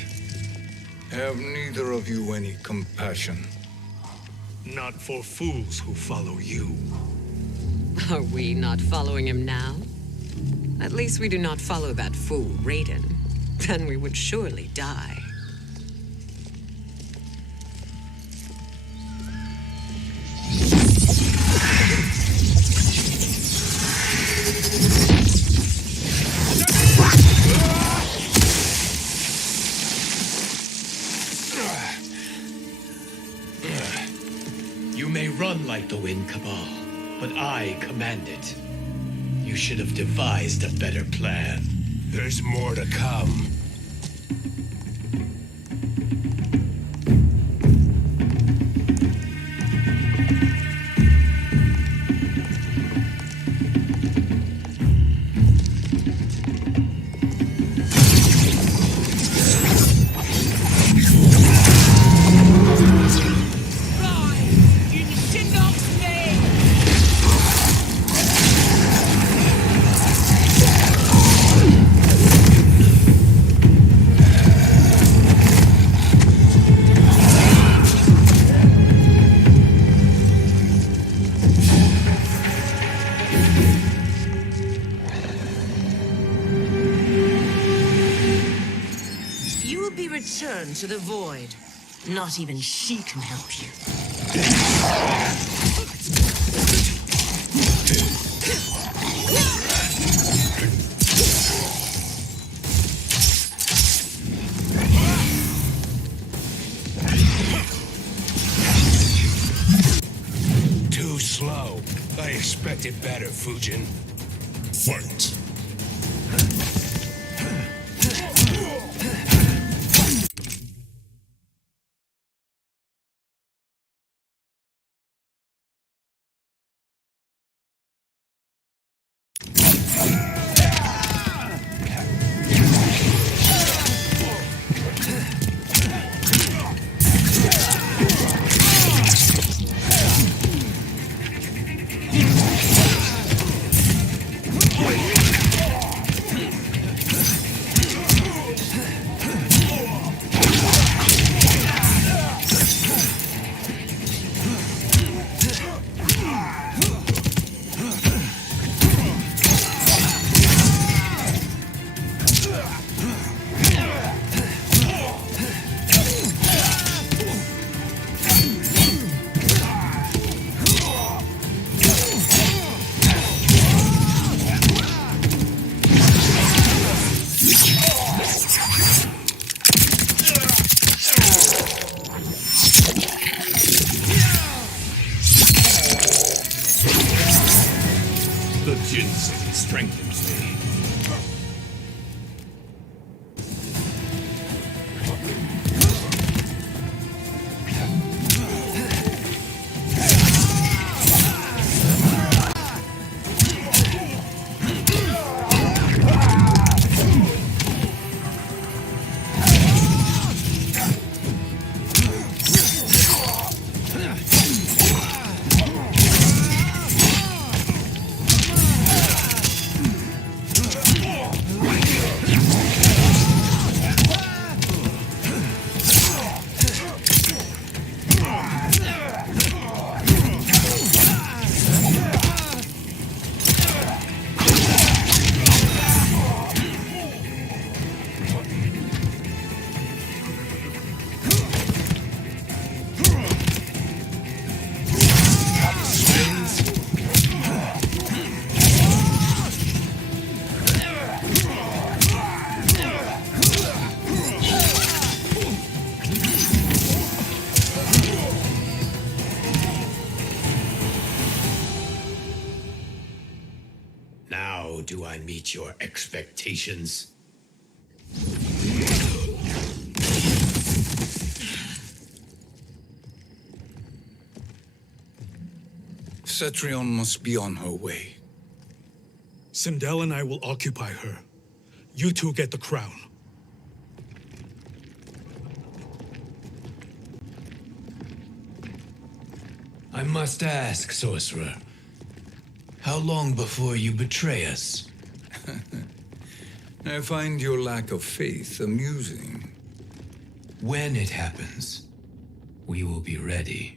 Have neither of you any compassion? Not for fools who follow you. Are we not following him now? At least we do not follow that fool, Raiden. Then we would surely die. You may run like the wind, Cabal, but I command it. You should have devised a better plan. There's more to come. Return to the void. Not even she can help you. Too slow. I expected better, Fujin. Fight. Wait. vengeance strengthens me. Now do I meet your expectations? Cetrion must be on her way. Sindel and I will occupy her. You two get the crown. I must ask, sorcerer. How long before you betray us? I find your lack of faith amusing. When it happens, we will be ready.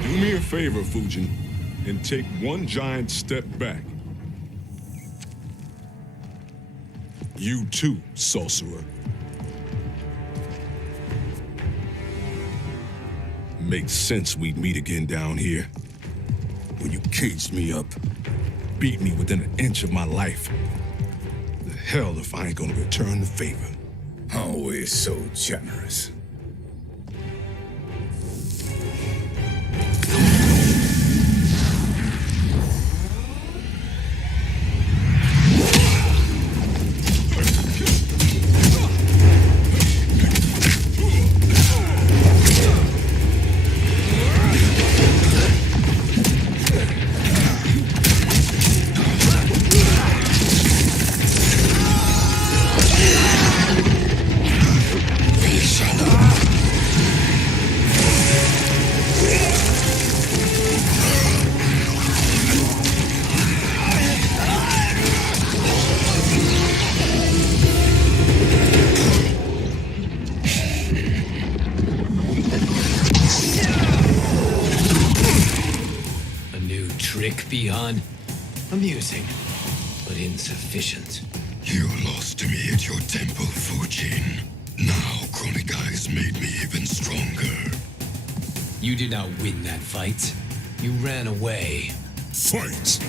Do me a favor, Fujin, and take one giant step back. You too, sorcerer. Makes sense we'd meet again down here. When you caged me up, beat me within an inch of my life. The hell if I ain't gonna return the favor. Always so generous. Beyond amusing, but insufficient. You lost to me at your temple, Fujin. Now Kronika has made me even stronger. You did not win that fight. You ran away. Fight!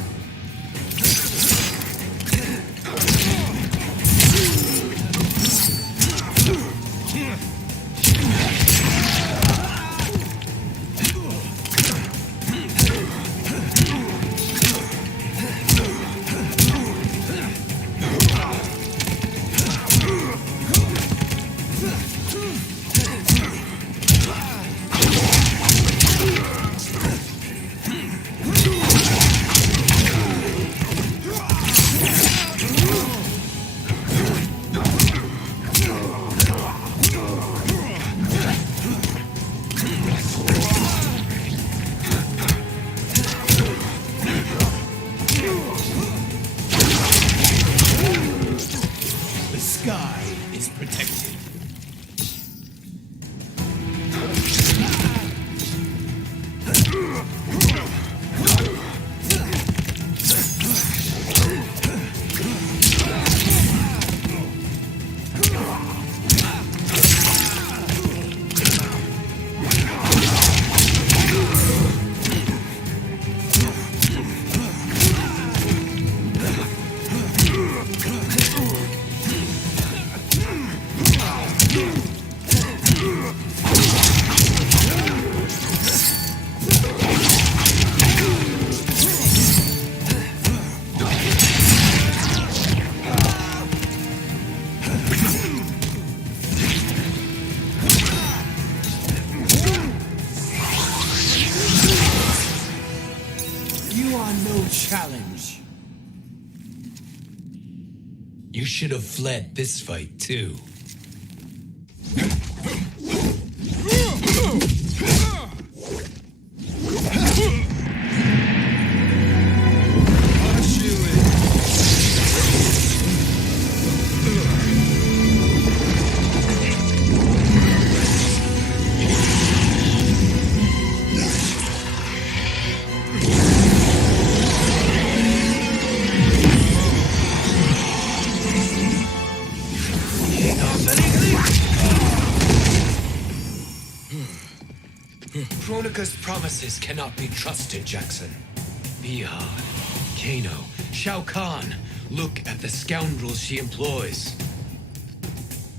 no challenge. You should have fled this fight, too. Kronika's promises cannot be trusted, Jackson. Bihar, Kano, Shao Kahn. Look at the scoundrels she employs.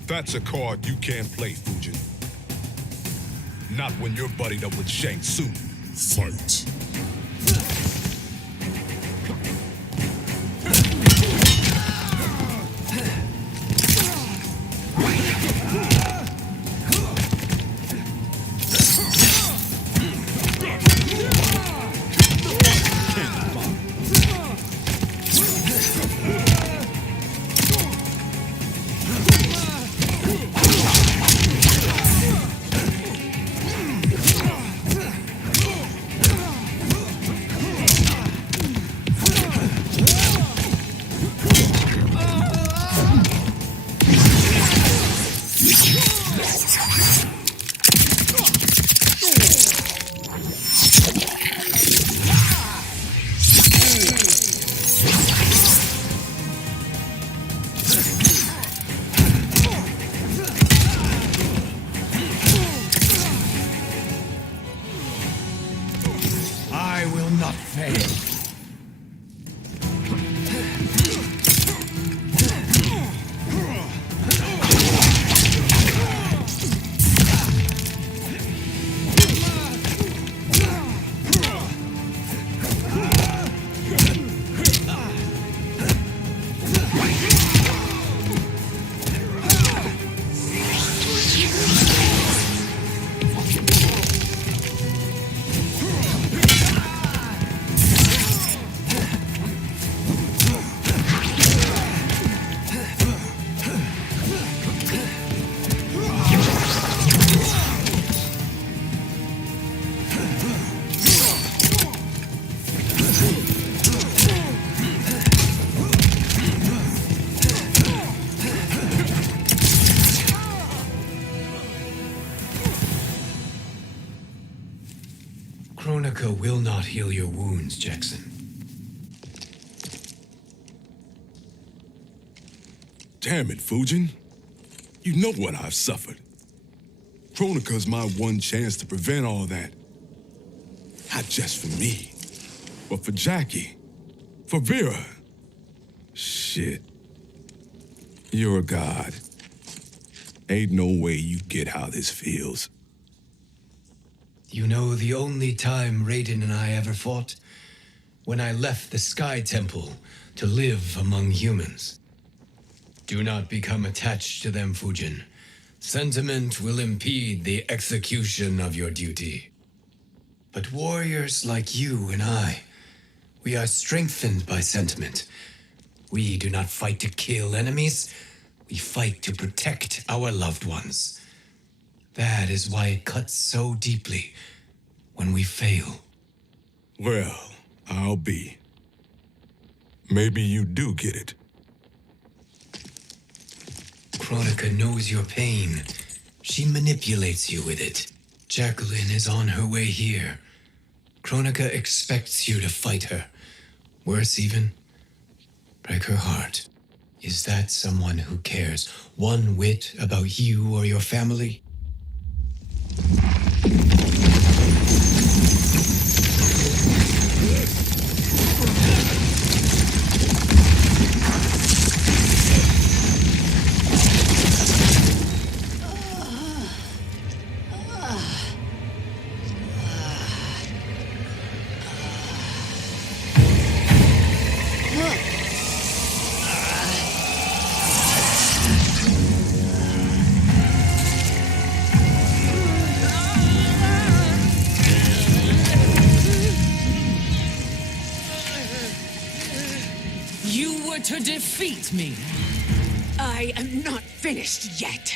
That's a card you can't play, Fujin. Not when you're buddied up with Shang Tsung. Fight. I will not fail. Kronika will not heal your wounds, Jackson. Damn it, Fujin. You know what I've suffered. Kronika's my one chance to prevent all that. Not just for me, but for Jackie, for Vera. Shit. You're a god. Ain't no way you get how this feels. You know the only time Raiden and I ever fought? When I left the Sky Temple to live among humans. Do not become attached to them, Fujin. Sentiment will impede the execution of your duty. But warriors like you and I, we are strengthened by sentiment. We do not fight to kill enemies. We fight to protect our loved ones. That is why it cuts so deeply when we fail. Well, I'll be. Maybe you do get it. Kronika knows your pain. She manipulates you with it. Jacqueline is on her way here. Kronika expects you to fight her. Worse even, break her heart. Is that someone who cares one whit about you or your family? you were to defeat me. I am not finished yet.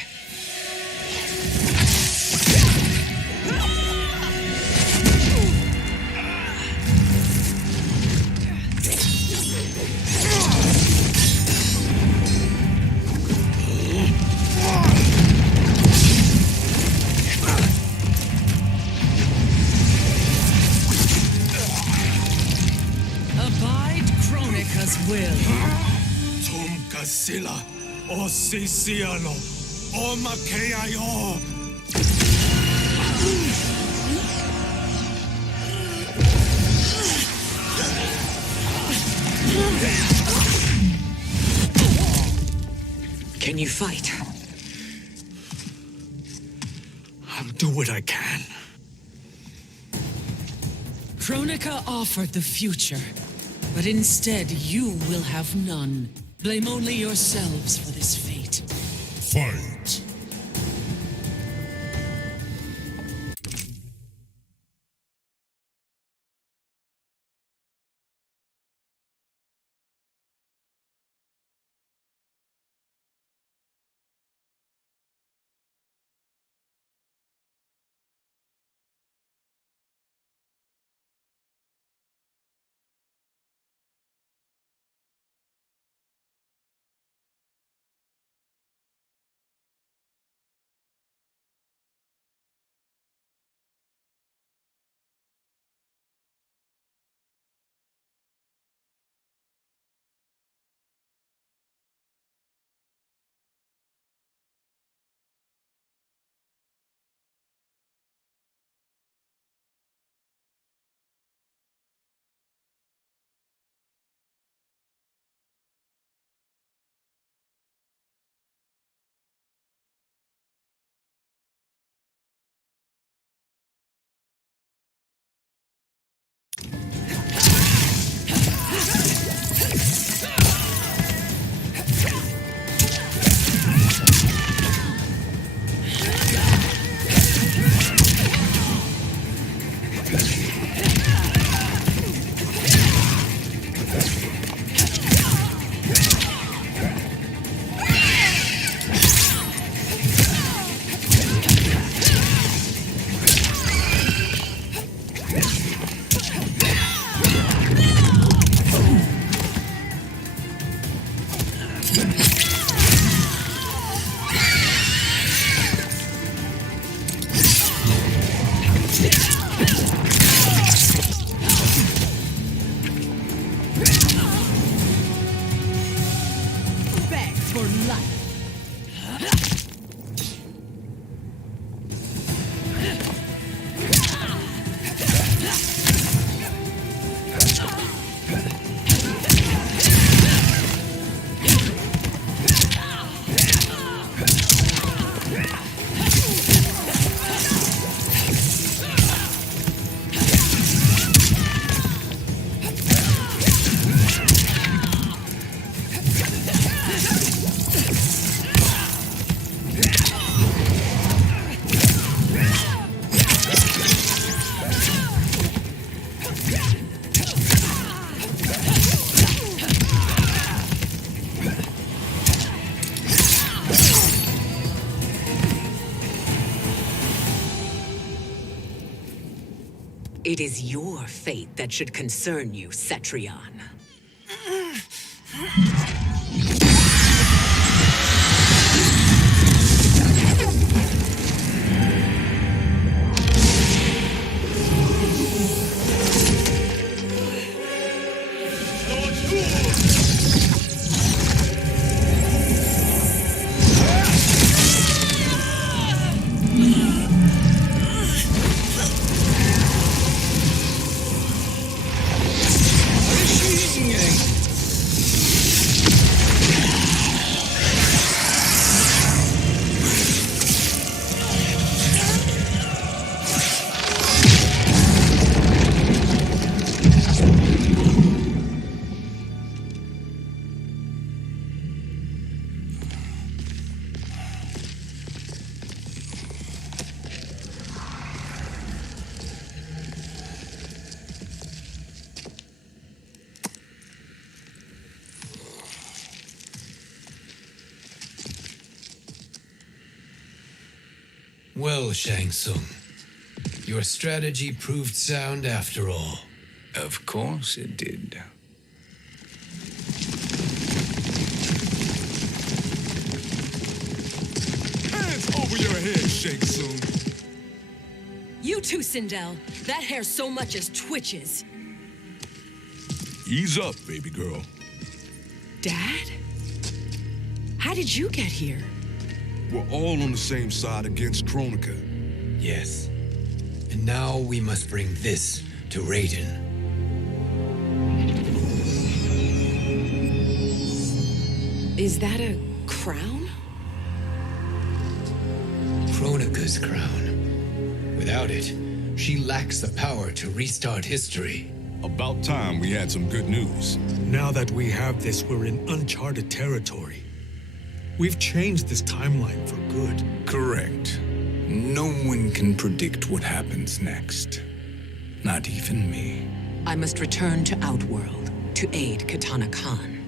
Abide Kronika's will. Tum Kasila, O Sisialo, O Makeayo. Can you fight? I'll do what I can. Kronika offered the future, but instead you will have none. Blame only yourselves for this fate. Fight. It is your fate that should concern you, Cetrion. Well, Shang Tsung, your strategy proved sound after all. Of course it did. Hands over your head, Shang Tsung. You too, Sindel. That hair so much as twitches. Ease up, baby girl. Dad? How did you get here? We're all on the same side against Kronika. Yes. And now we must bring this to Raiden. Is that a crown? Kronika's crown. Without it, she lacks the power to restart history. About time we had some good news. Now that we have this, we're in uncharted territory. We've changed this timeline for good. Correct. No one can predict what happens next. Not even me. I must return to Outworld to aid Katana Khan.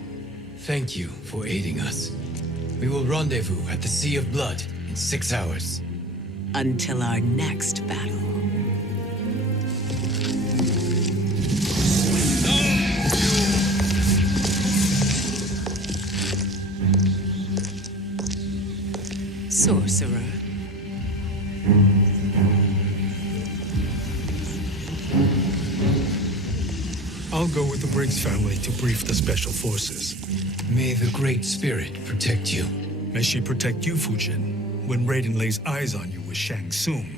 Thank you for aiding us. We will rendezvous at the Sea of Blood in 6 hours. Until our next battle. Sorcerer. I'll go with the Briggs family to brief the Special Forces. May the Great Spirit protect you. May she protect you, Fujin, when Raiden lays eyes on you with Shang Tsung.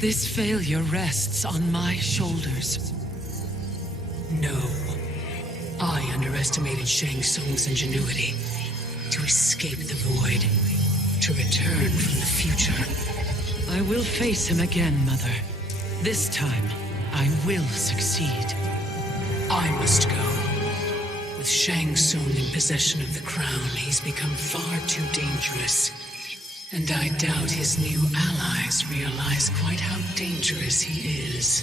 This failure rests on my shoulders. No. I underestimated Shang Tsung's ingenuity. To escape the void. To return from the future. I will face him again, Mother. This time, I will succeed. I must go. With Shang Tsung in possession of the crown, he's become far too dangerous. And I doubt his new allies realize quite how dangerous he is.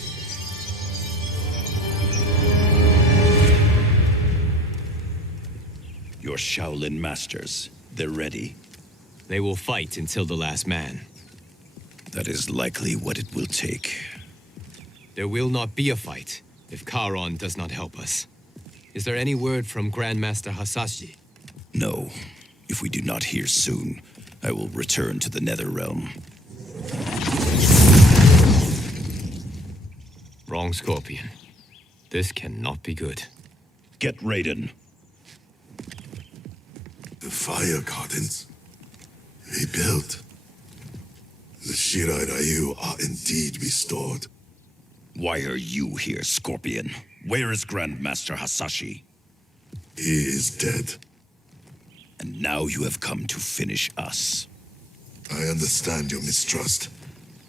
Your Shaolin masters, they're ready. They will fight until the last man. That is likely what it will take. There will not be a fight if Charon does not help us. Is there any word from Grandmaster Hasashi? No. If we do not hear soon, I will return to the Netherrealm. Wrong, Scorpion. This cannot be good. Get Raiden. The fire gardens rebuilt. The Shirai Ryu are indeed restored. Why are you here, Scorpion? Where is Grandmaster Hasashi? He is dead. And now you have come to finish us. I understand your mistrust,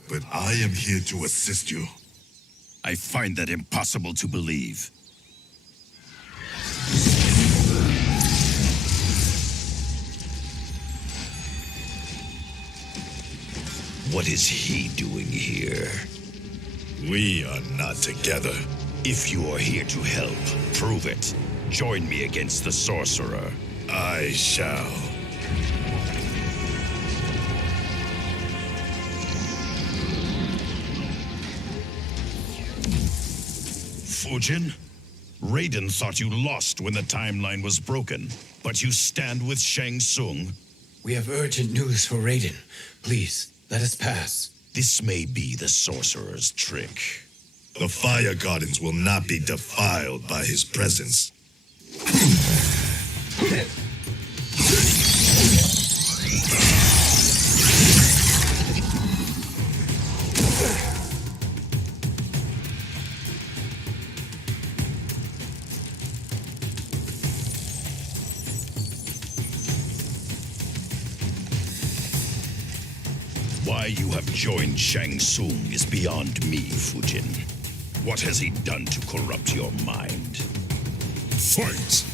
but I am here to assist you. I find that impossible to believe. What is he doing here? We are not together. If you are here to help, prove it. Join me against the sorcerer. I shall. Fujin? Raiden thought you lost when the timeline was broken, but you stand with Shang Tsung. We have urgent news for Raiden. Please, let us pass. This may be the sorcerer's trick. The fire gardens will not be defiled by his presence. Why you have joined Shang Tsung is beyond me, Fujin. What has he done to corrupt your mind? Fight!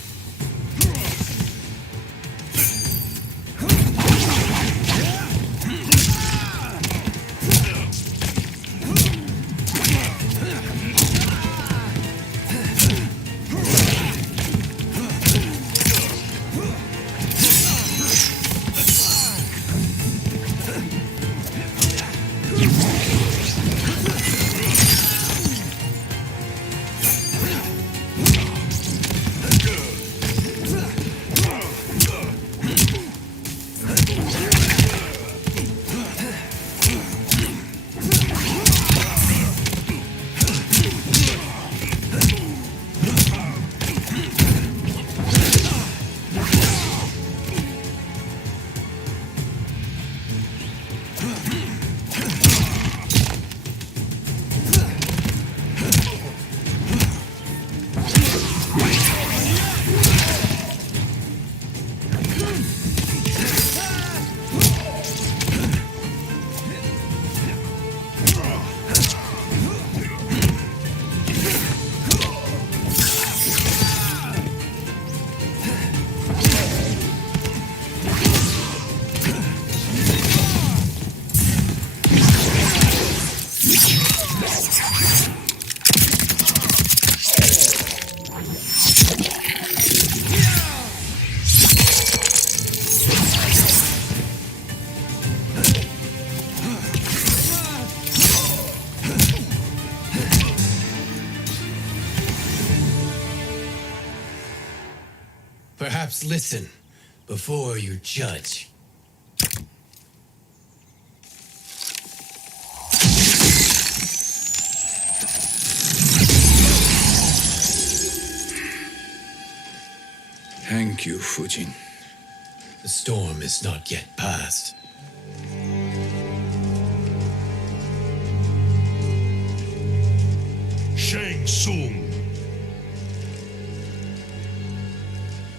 Perhaps listen before you judge. Thank you, Fujin. The storm is not yet past. Shang Tsung!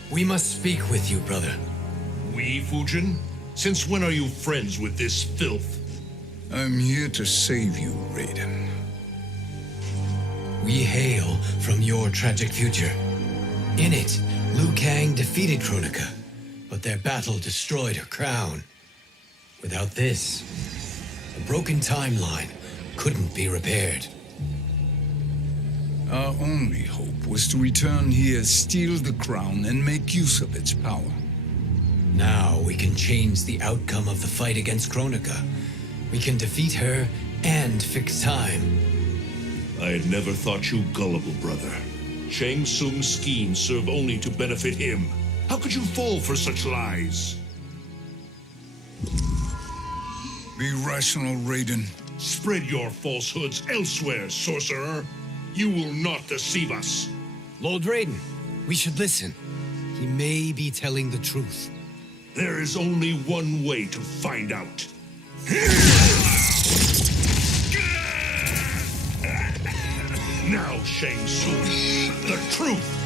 We must speak with you, brother. We, Fujin? Since when are you friends with this filth? I'm here to save you, Raiden. We hail from your tragic future. In it, Liu Kang defeated Kronika, but their battle destroyed her crown. Without this, a broken timeline couldn't be repaired. Our only hope was to return here, steal the crown, and make use of its power. Now we can change the outcome of the fight against Kronika. We can defeat her and fix time. I had never thought you gullible, brother. Shang Tsung's schemes serve only to benefit him. How could you fall for such lies? Be rational, Raiden. Spread your falsehoods elsewhere, sorcerer. You will not deceive us. Lord Raiden, we should listen. He may be telling the truth. There is only one way to find out. Now, Shang Tsung, the truth!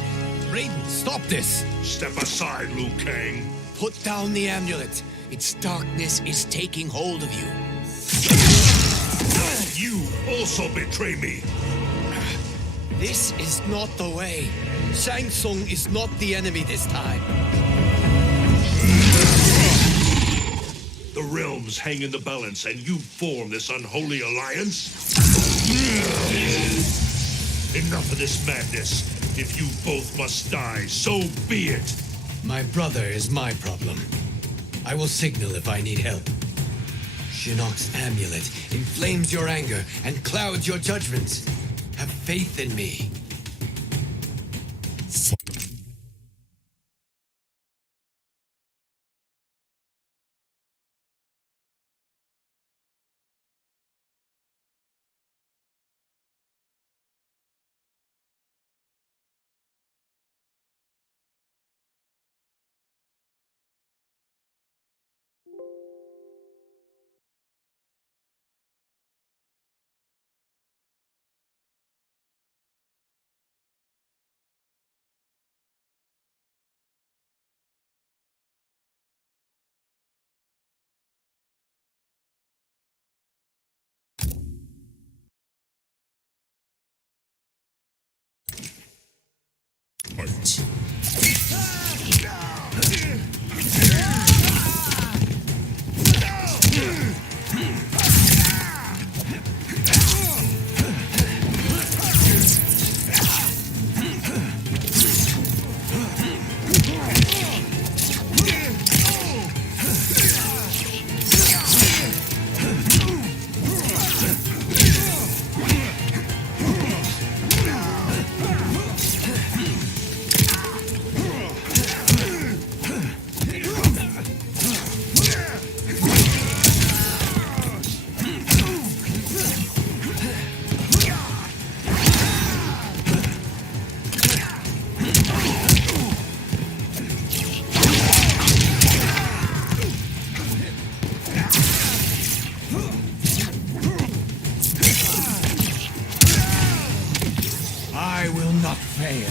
Raiden, stop this! Step aside, Liu Kang. Put down the amulet. Its darkness is taking hold of you. You also betray me. This is not the way. Shang Tsung is not the enemy this time. The realms hang in the balance, and you form this unholy alliance? Enough of this madness. If you both must die, so be it. My brother is my problem. I will signal if I need help. Shinnok's amulet inflames your anger and clouds your judgments. Have faith in me. I will not fail.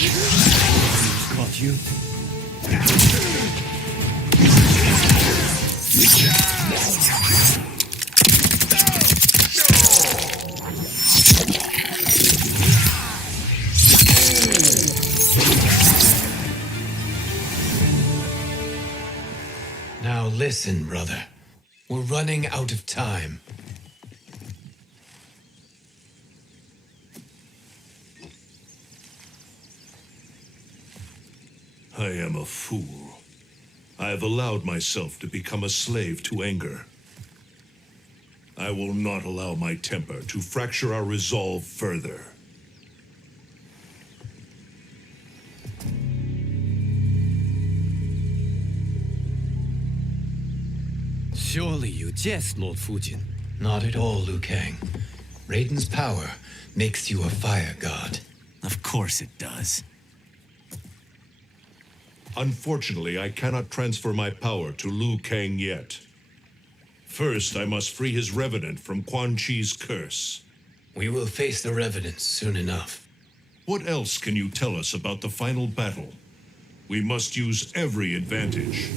Caught you. Now listen, brother. We're running out of time. I am a fool. I have allowed myself to become a slave to anger. I will not allow my temper to fracture our resolve further. Surely you jest, Lord Fujin. Not at all, Liu Kang. Raiden's power makes you a fire god. Of course it does. Unfortunately, I cannot transfer my power to Liu Kang yet. First, I must free his revenant from Quan Chi's curse. We will face the revenants soon enough. What else can you tell us about the final battle? We must use every advantage.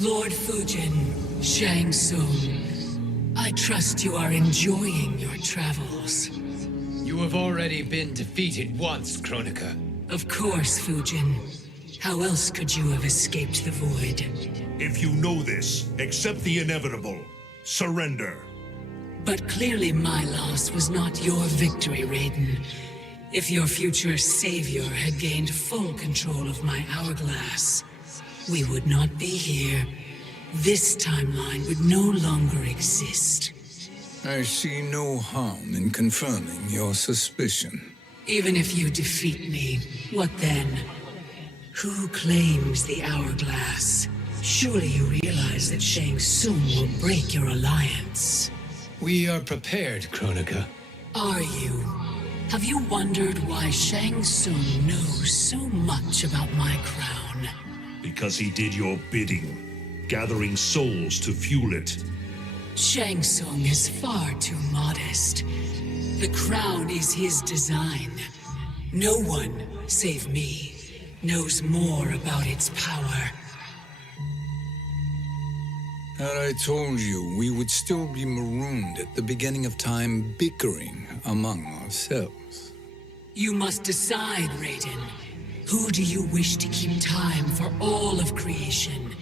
Lord Fujin, Shang Tsung, I trust you are enjoying your travels. You have already been defeated once, Kronika. Of course, Fujin. How else could you have escaped the void? If you know this, accept the inevitable. Surrender. But clearly my loss was not your victory, Raiden. If your future savior had gained full control of my hourglass, we would not be here. This timeline would no longer exist. I see no harm in confirming your suspicion. Even if you defeat me, what then? Who claims the hourglass? Surely you realize that Shang Tsung will break your alliance. We are prepared, Kronika. Are you? Have you wondered why Shang Tsung knows so much about my crown? Because he did your bidding, gathering souls to fuel it. Shang Tsung is far too modest. The crown is his design. No one, save me, knows more about its power. Had I told you, we would still be marooned at the beginning of time, bickering among ourselves. You must decide, Raiden. Who do you wish to keep time for all of creation?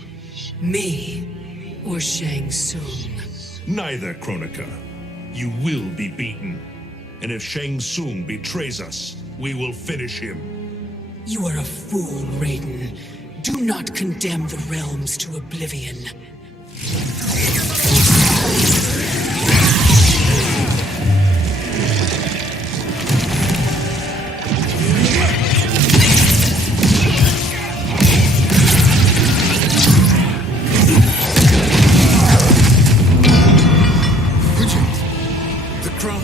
Me or Shang Tsung? Neither, Kronika. You will be beaten. And if Shang Tsung betrays us, we will finish him. You are a fool, Raiden. Do not condemn the realms to oblivion. The crown.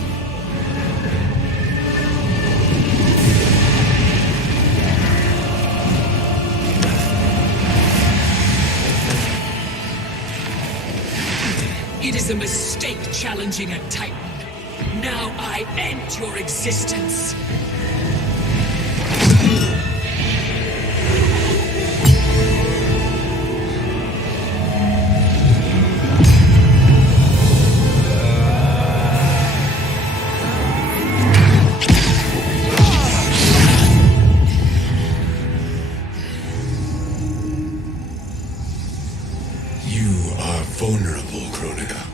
It is a mistake challenging a Titan. Now I end your existence. You are vulnerable, Kronika.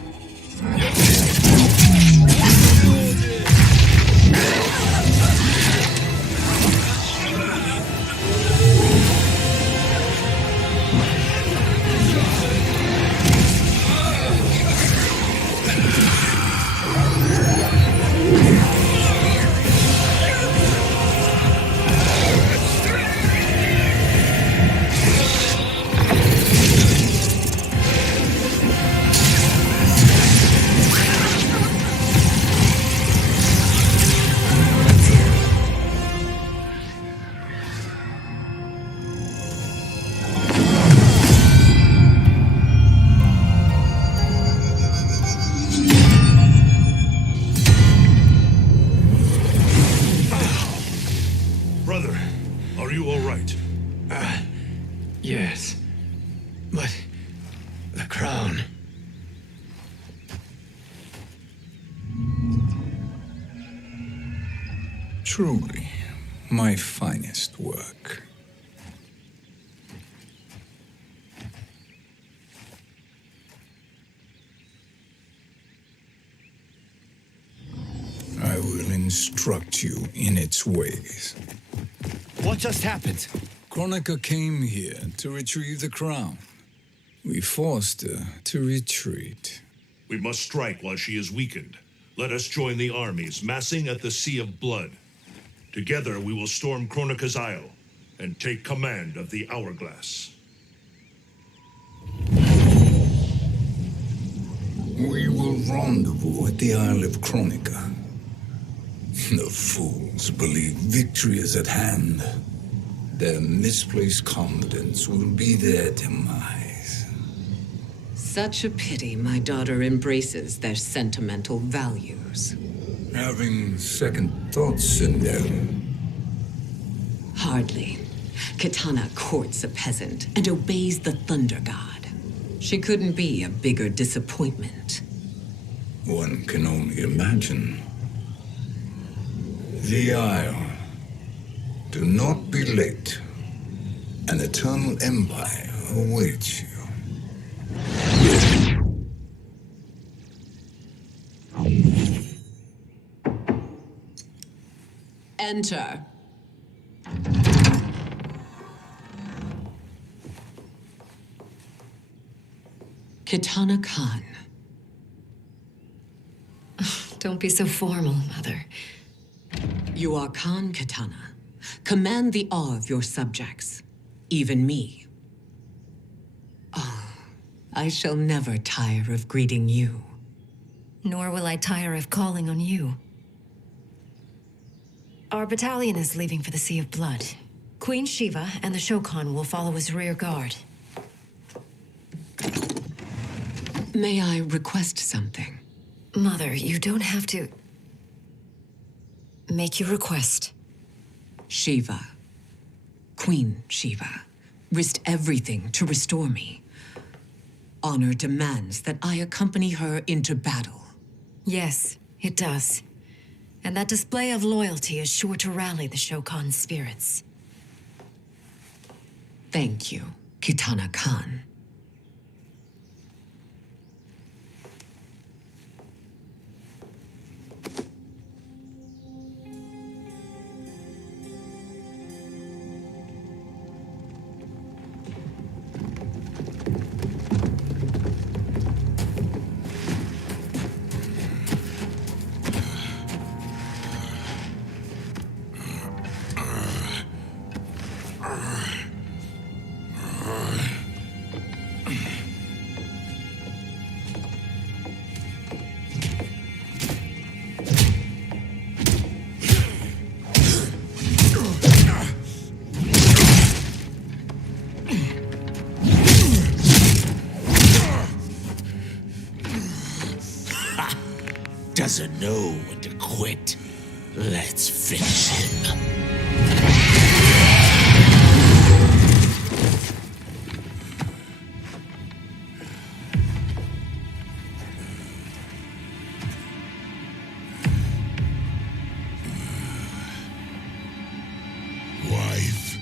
Brother, are you all right? Yes. But the crown. Truly, my finest work. I will instruct you in its ways. What just happened? Kronika came here to retrieve the crown. We forced her to retreat. We must strike while she is weakened. Let us join the armies, massing at the Sea of Blood. Together we will storm Kronika's Isle and take command of the Hourglass. We will rendezvous at the Isle of Kronika. The fools believe victory is at hand. Their misplaced confidence will be their demise. Such a pity my daughter embraces their sentimental values. Having second thoughts, Sindel. Hardly. Kitana courts a peasant and obeys the Thunder God. She couldn't be a bigger disappointment. One can only imagine. The Isle. Do not be late. An eternal empire awaits you. Enter. Kitana Khan. Don't be so formal, Mother. You are Khan Kitana. Command the awe of your subjects, even me. Oh, I shall never tire of greeting you. Nor will I tire of calling on you. Our battalion is leaving for the Sea of Blood. Queen Shiva and the Shokan will follow as rear guard. May I request something? Mother, you don't have to... Make your request. Shiva, Queen Shiva, risked everything to restore me. Honor demands that I accompany her into battle. Yes, it does. And that display of loyalty is sure to rally the Shokan's spirits. Thank you, Kitana Khan. Doesn't know when to quit. Let's finish him. Wife,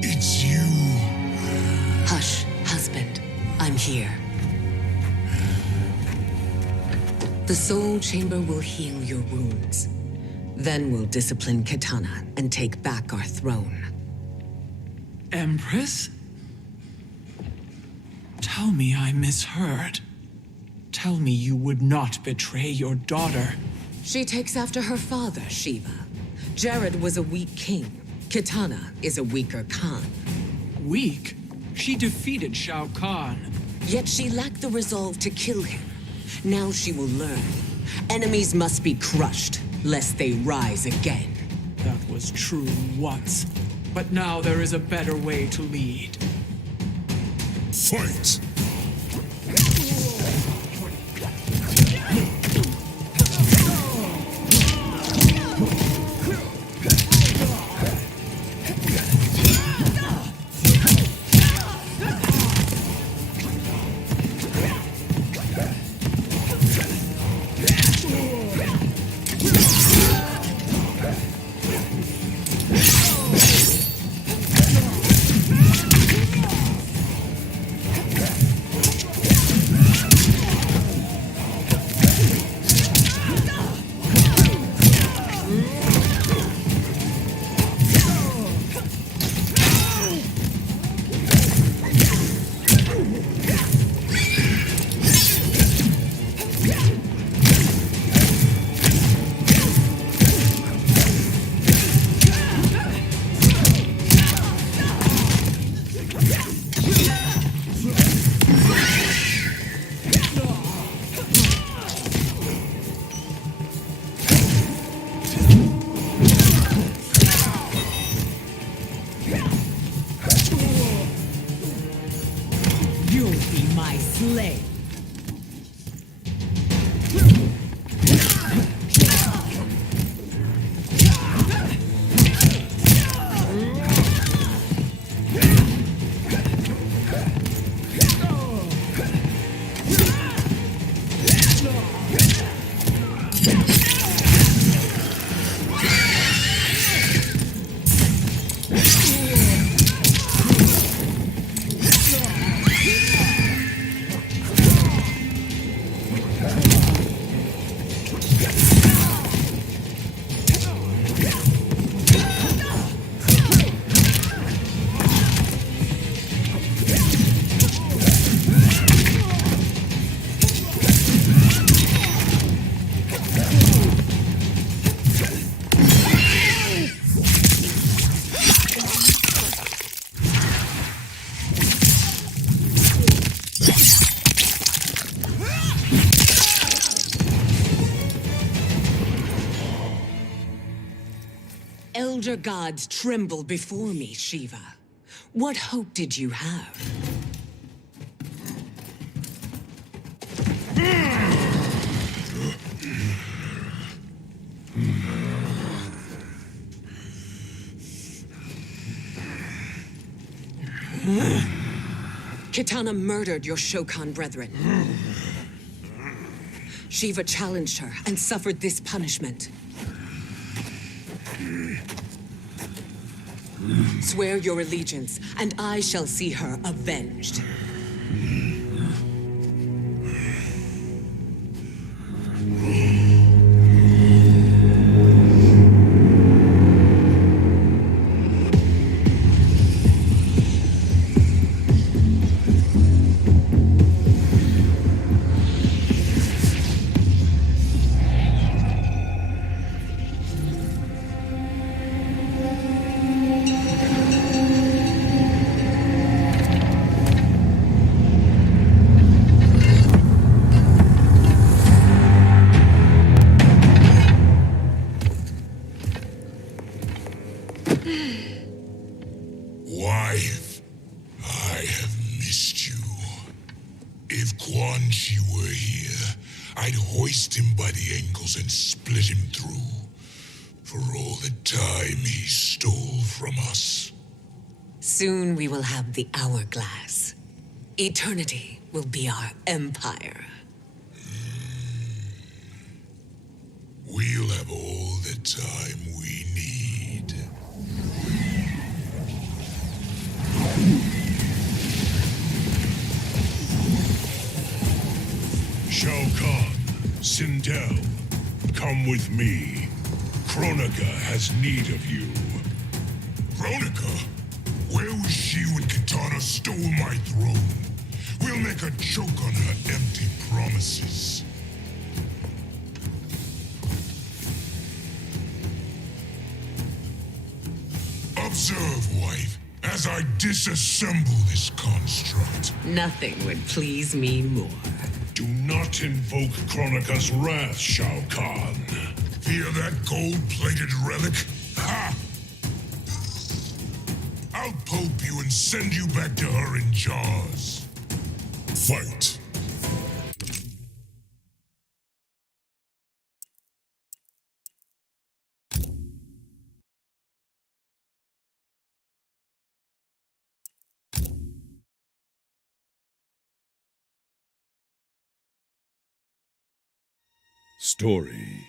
it's you. Hush, husband. I'm here. The Soul Chamber will heal your wounds. Then we'll discipline Kitana and take back our throne. Empress? Tell me I misheard. Tell me you would not betray your daughter. She takes after her father, Shiva. Jared was a weak king. Kitana is a weaker Khan. Weak? She defeated Shao Kahn. Yet she lacked the resolve to kill him. Now she will learn. Enemies must be crushed, lest they rise again. That was true once. But now there is a better way to lead. Fight! slay. Elder gods tremble before me, Shiva. What hope did you have? Kitana murdered your Shokan brethren. Shiva challenged her and suffered this punishment. Swear your allegiance, and I shall see her avenged. Wife, I have missed you. If Quan Chi were here, I'd hoist him by the ankles and split him through. For all the time he stole from us. Soon we will have the hourglass. Eternity will be our empire. We'll have all the time we need. Shao Kahn, Sindel, come with me. Kronika has need of you. Kronika? Where was she when Kitana stole my throne? We'll make a joke on her empty promises. Observe, wife, as I disassemble this construct. Nothing would please me more. Do not invoke Kronika's wrath, Shao Kahn. Fear that gold-plated relic? Ha! I'll pulp you and send you back to her in jars. Fight. Story